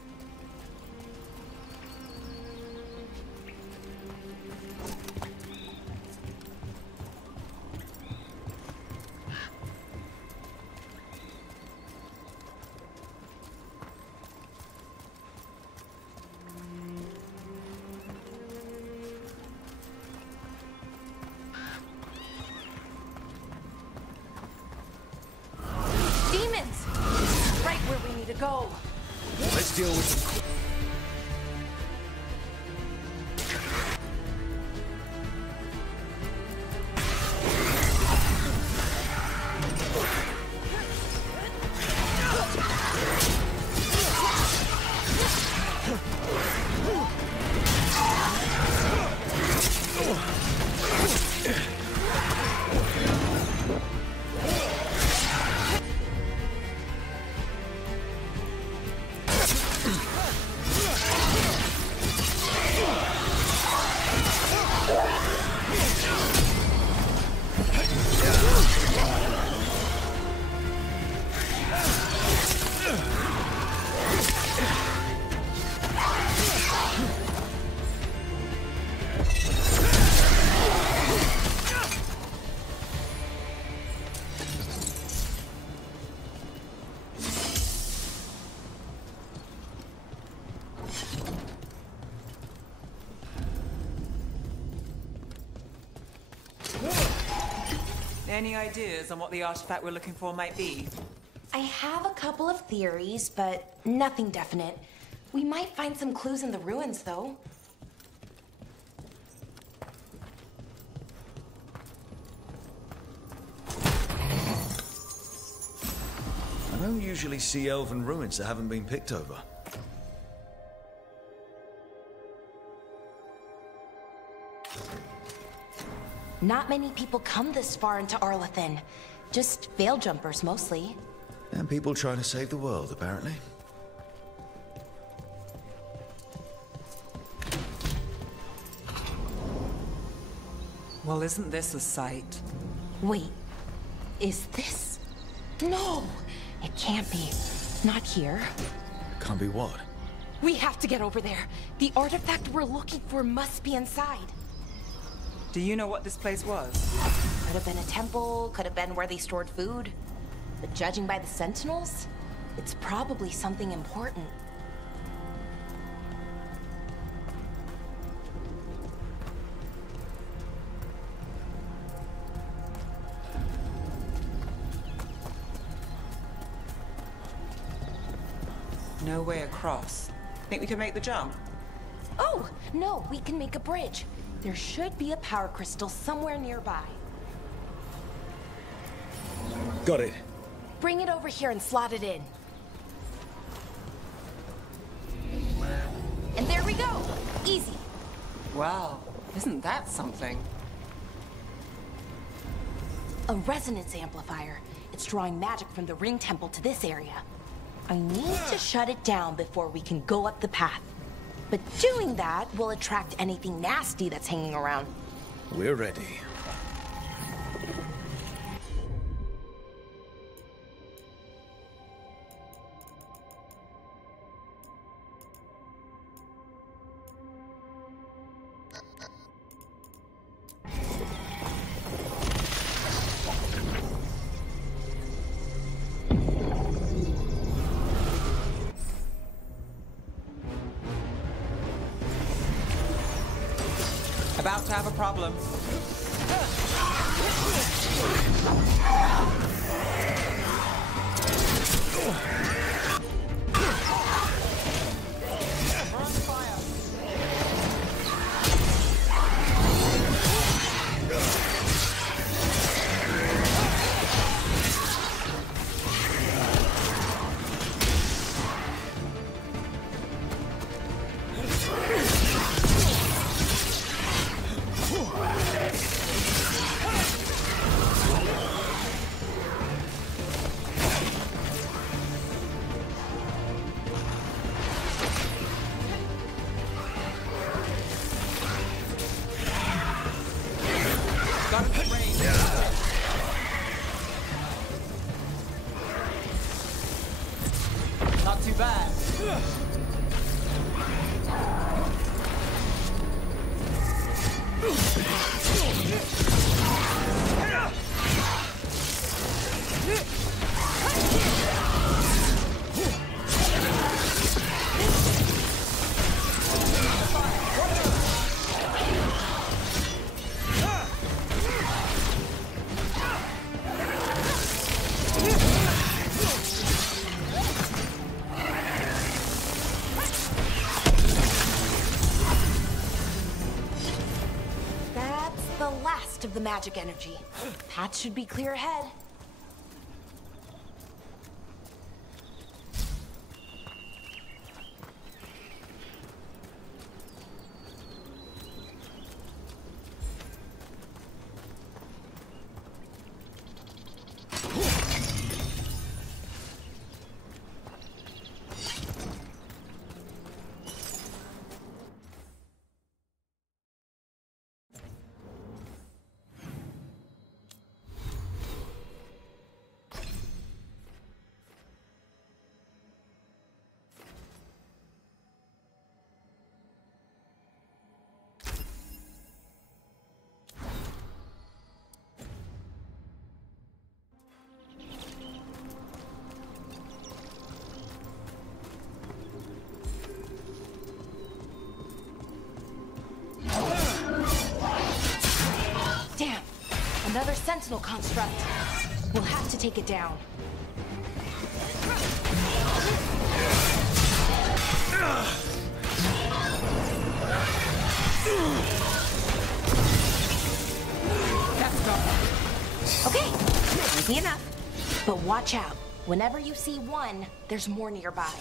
Go. Let's deal with them. Any ideas on what the artifact we're looking for might be? I have a couple of theories, but nothing definite. We might find some clues in the ruins, though. I don't usually see elven ruins that haven't been picked over. Not many people come this far into Arlathan. Just veil jumpers, mostly. And people trying to save the world, apparently. Well, isn't this a sight? Wait, is this? No, it can't be. Not here. Can't be what? We have to get over there. The artifact we're looking for must be inside. Do you know what this place was? Could have been a temple, could have been where they stored food. But judging by the sentinels, it's probably something important. No way across. Think we can make the jump? Oh, no, we can make a bridge. There should be a power crystal somewhere nearby. Got it. Bring it over here and slot it in. And there we go. Easy. Wow, isn't that something? A resonance amplifier. It's drawing magic from the ring temple to this area. I need to shut it down before we can go up the path. But doing that will attract anything nasty that's hanging around. We're ready. about to have a problem. Not too bad. Of the magic energy. Path should be clear ahead. Damn! Another sentinel construct. We'll have to take it down. Okay, easy enough. But watch out. Whenever you see one, there's more nearby.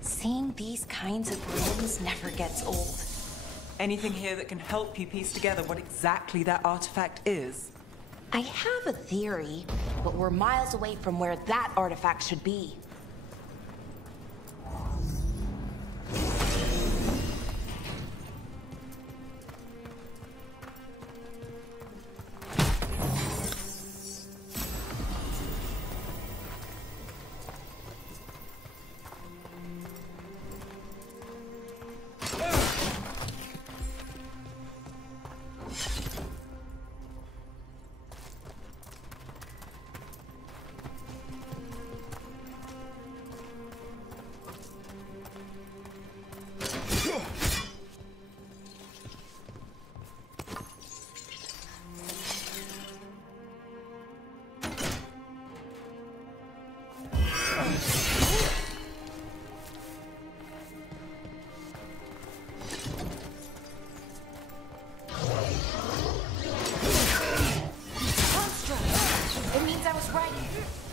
Seeing these kinds of ruins never gets old. Anything here that can help you piece together what exactly that artifact is? I have a theory, but we're miles away from where that artifact should be.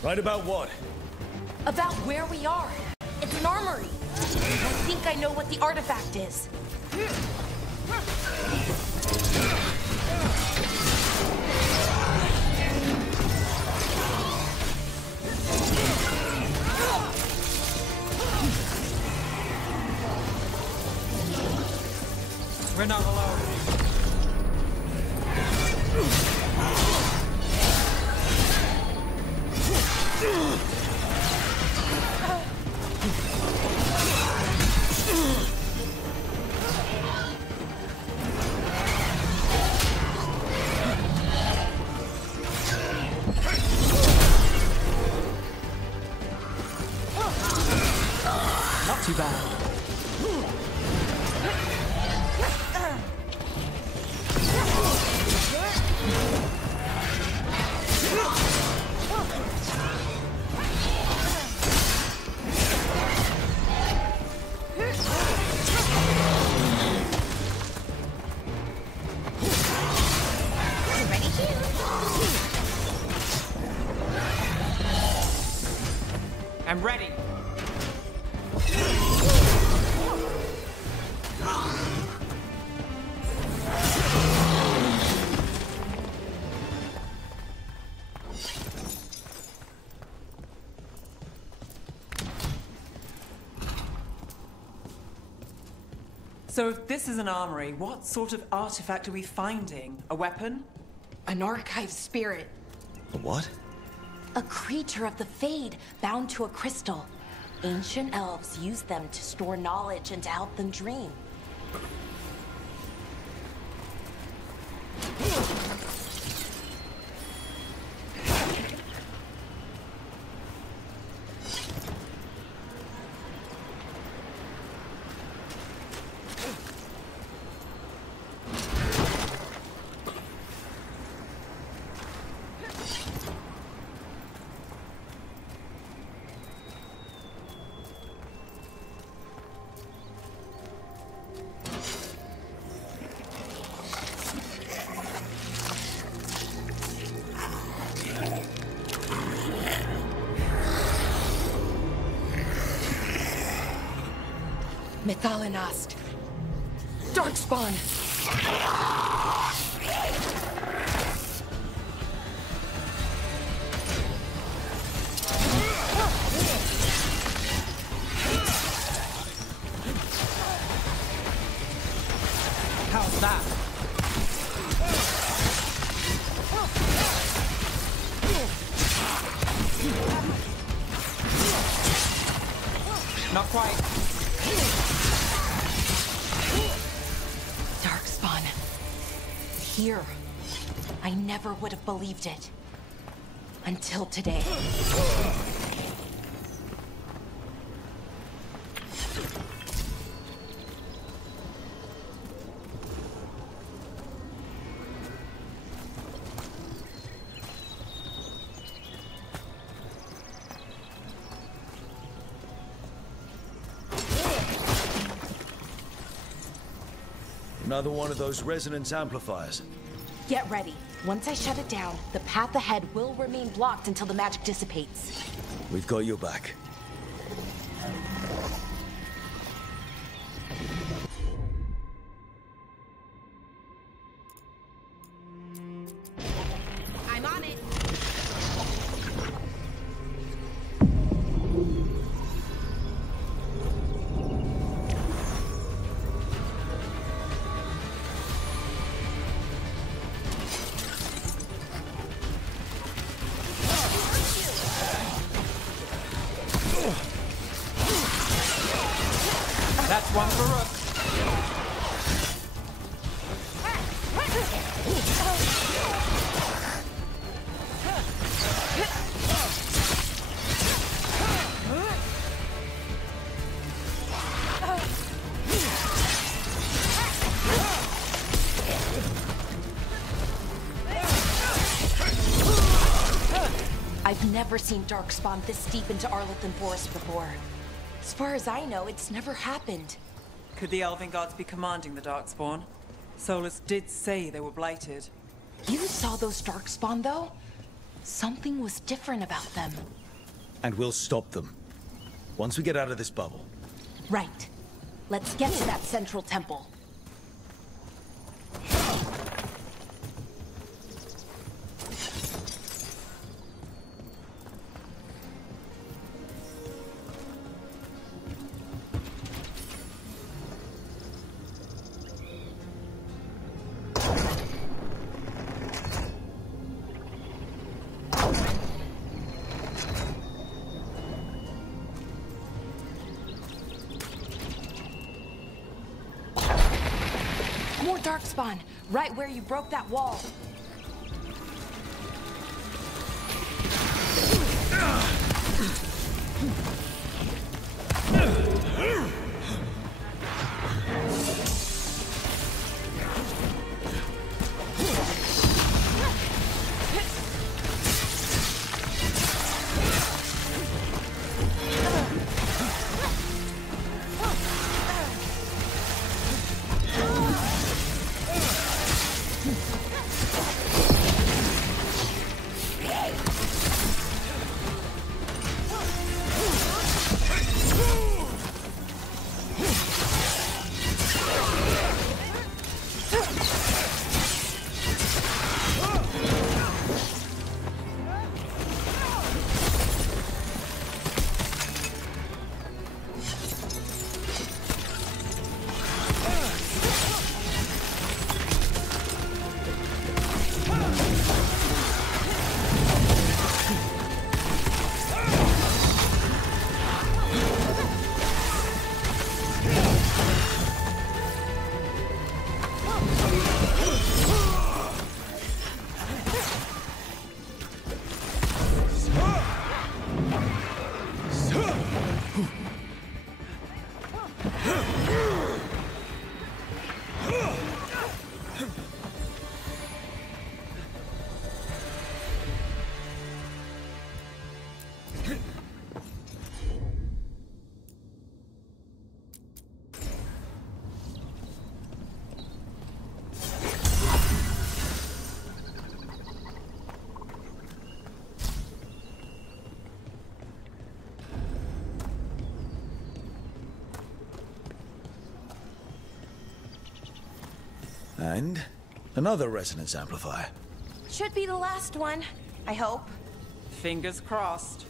Right about what? About where we are. It's an armory. I think I know what the artifact is. We're not alone. Not Too bad. I'm ready. So if this is an armory, what sort of artifact are we finding? A weapon? An archive spirit. A what? A creature of the Fade, bound to a crystal. Ancient elves used them to store knowledge and to help them dream. Methalinast. Darkspawn. How's that? Not quite. Darkspawn. Here. I never would have believed it. Until today. Another one of those resonance amplifiers. Get ready. Once I shut it down, the path ahead will remain blocked until the magic dissipates. We've got your back. I'm on it. That's one for Rook. I've never seen Darkspawn this deep into Arlothan Forest before. As far as I know, it's never happened. Could the Elven gods be commanding the Darkspawn? Solus did say they were blighted. You saw those Darkspawn, though? Something was different about them. And we'll stop them. Once we get out of this bubble. Right. Let's get to that central temple. More Darkspawn, right where you broke that wall. And another resonance amplifier. Should be the last one, I hope. Fingers crossed.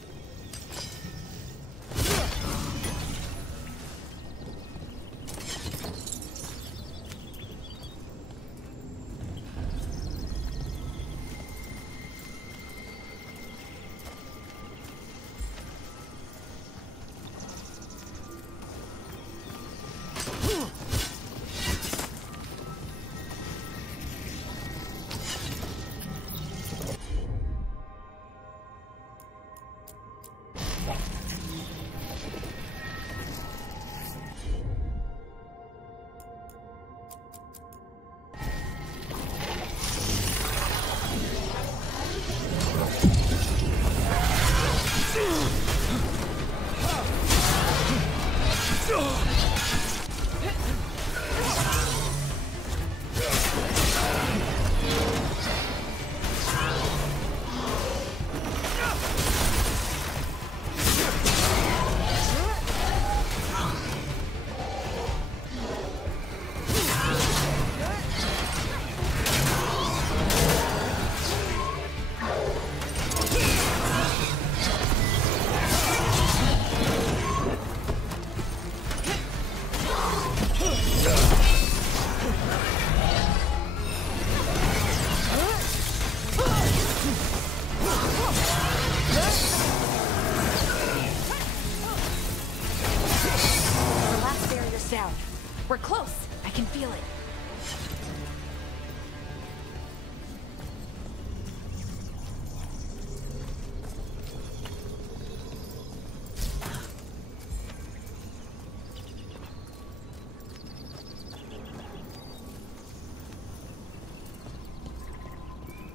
We're close. I can feel it.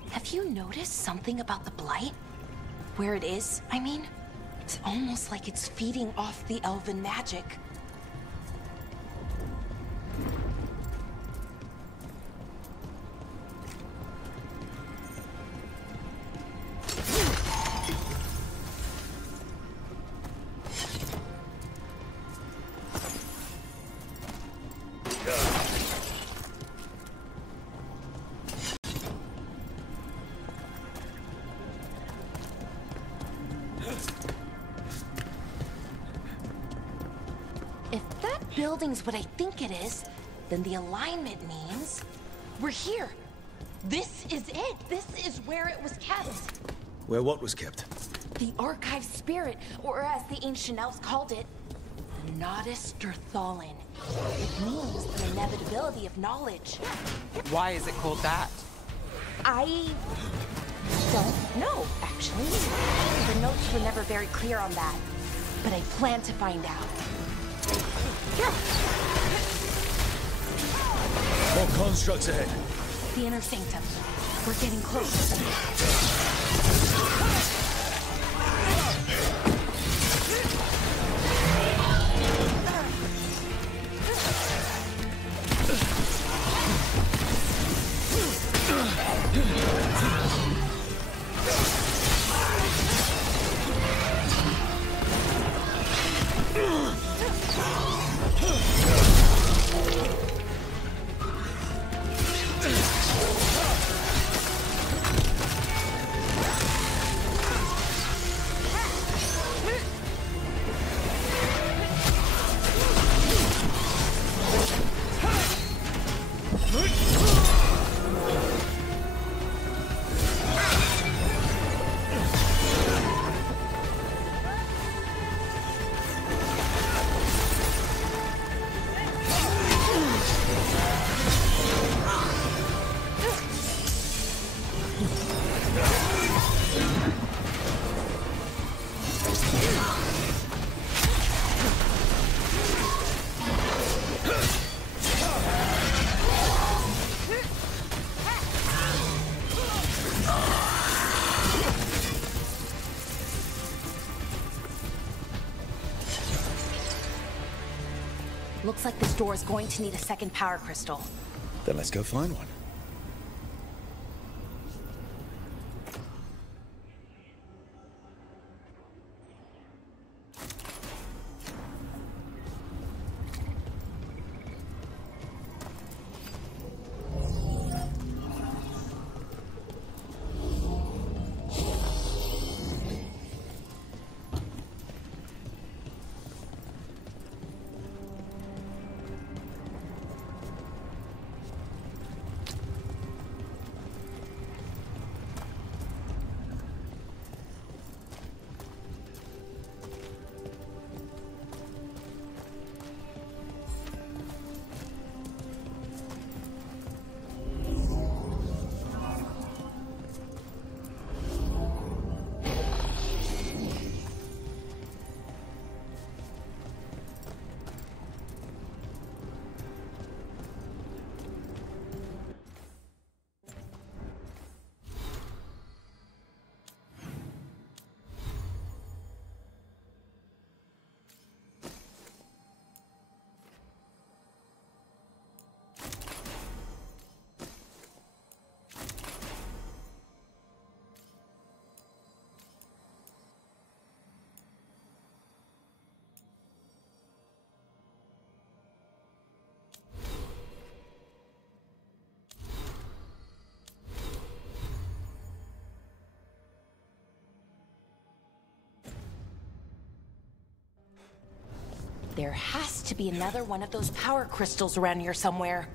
Have you noticed something about the Blight? Where it is, I mean? It's almost like it's feeding off the elven magic. Building's what I think it is, then the alignment means we're here. This is it. This is where it was kept. Where what was kept? The archive spirit, or as the ancient elves called it, the Nodus Derthalin. It means the inevitability of knowledge. Why is it called that? I don't know, actually. The notes were never very clear on that, but I plan to find out. More constructs ahead. The inner sanctum. We're getting close. Looks like this door is going to need a second power crystal. Then let's go find one. There has to be another one of those power crystals around here somewhere.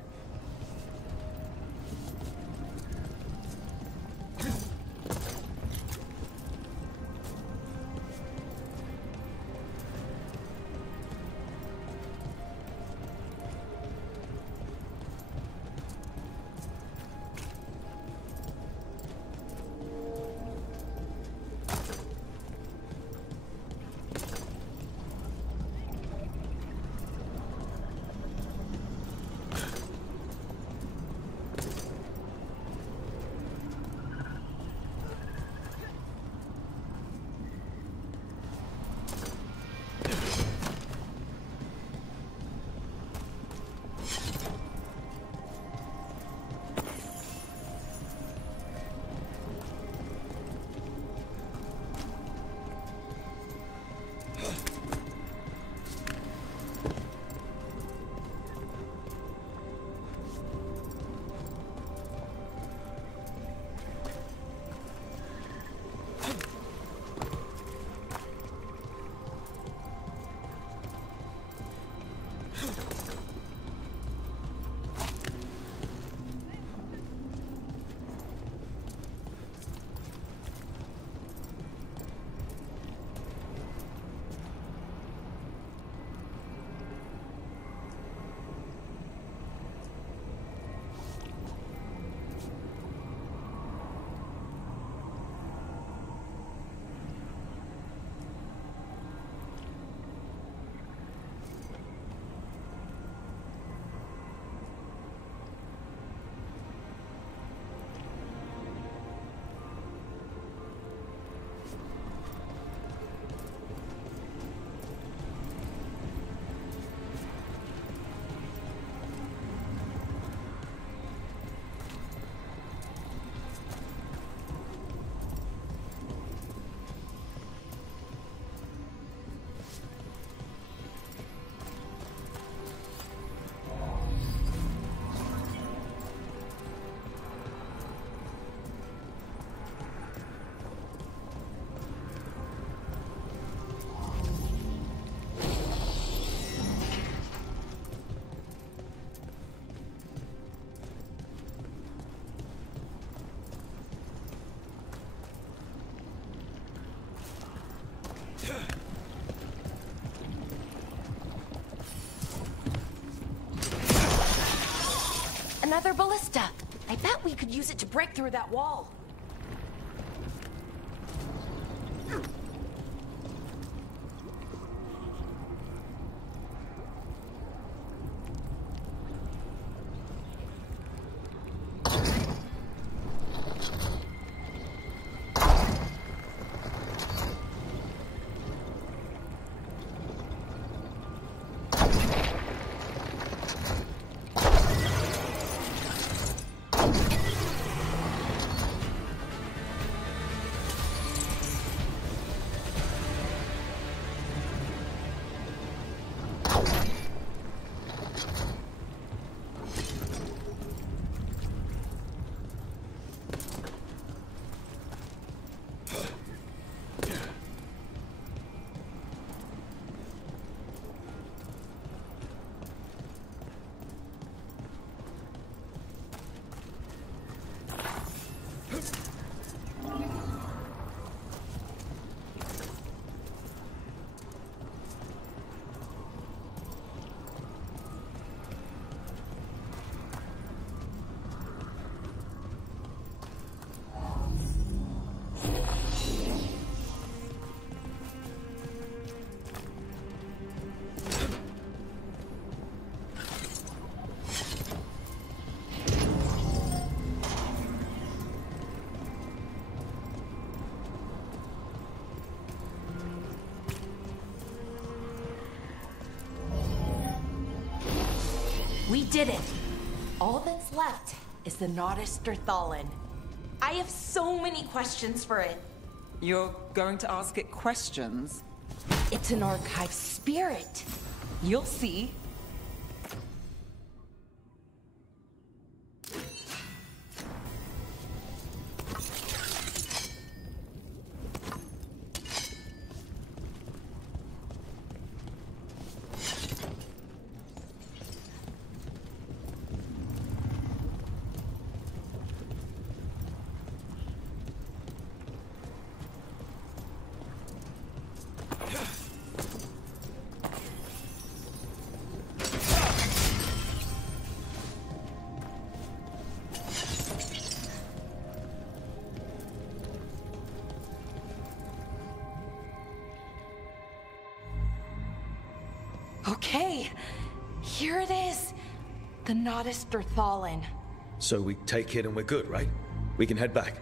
Another ballista. I bet we could use it to break through that wall. did it! All that's left is the Nodus Derthalin. I have so many questions for it. You're going to ask it questions? It's an archive spirit. You'll see. Okay, here it is. The Nodus Derthalin. So we take it and we're good, right? We can head back.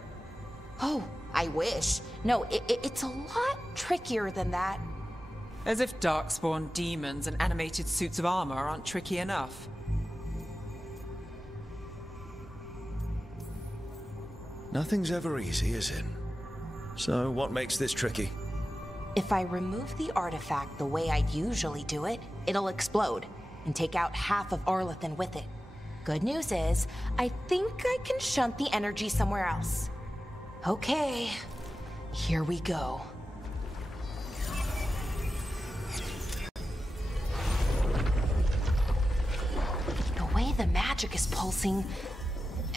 Oh, I wish. No, it's a lot trickier than that. As if darkspawn demons and animated suits of armor aren't tricky enough. Nothing's ever easy, is it? So what makes this tricky? If I remove the artifact the way I'd usually do it, it'll explode and take out half of Arlathan with it. Good news is, I think I can shunt the energy somewhere else. Okay, here we go. The way the magic is pulsing,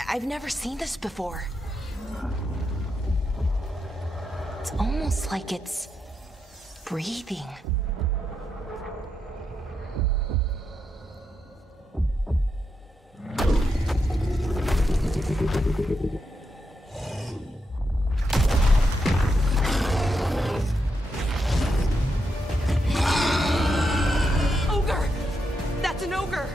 I've never seen this before. It's almost like it's breathing. Ogre! That's an ogre!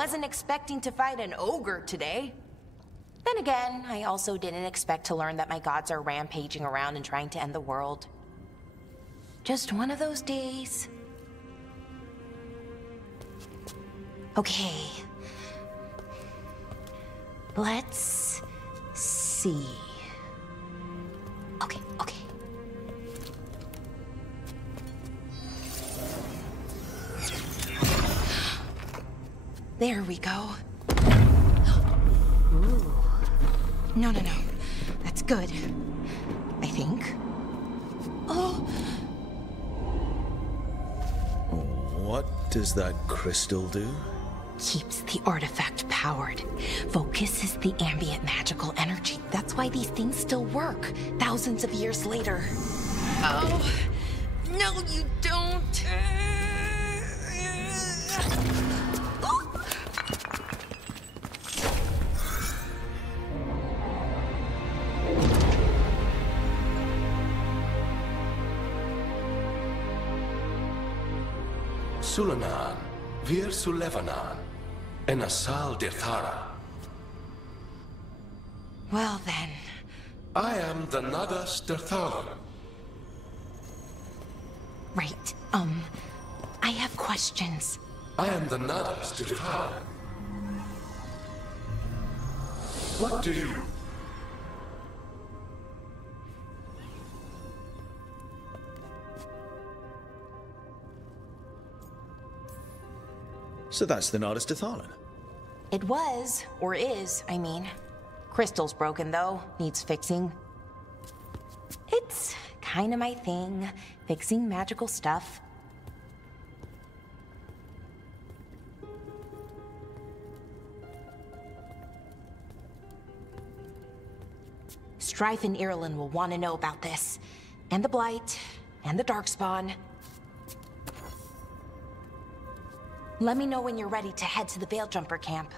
wasn't expecting to fight an ogre today. Then again, I also didn't expect to learn that my gods are rampaging around and trying to end the world. Just one of those days. Okay. Let's see. Okay. There we go. Ooh. No. That's good. I think. Oh. What does that crystal do? Keeps the artifact powered. Focuses the ambient magical energy. That's why these things still work, thousands of years later. Oh. No, you don't. Sulanan, Vir Sulevanan, and Asal Dirthara. Well then. I am the Nadas Dirthalan. Right, I have questions. I am the Nadas Dirthalan. What do you... So that's the Nadas Dirthalan. It was, or is, I mean. Crystal's broken though, needs fixing. It's kinda my thing, fixing magical stuff. Strife and Irulan will want to know about this. And the Blight, and the Darkspawn. Let me know when you're ready to head to the Veil Jumper camp.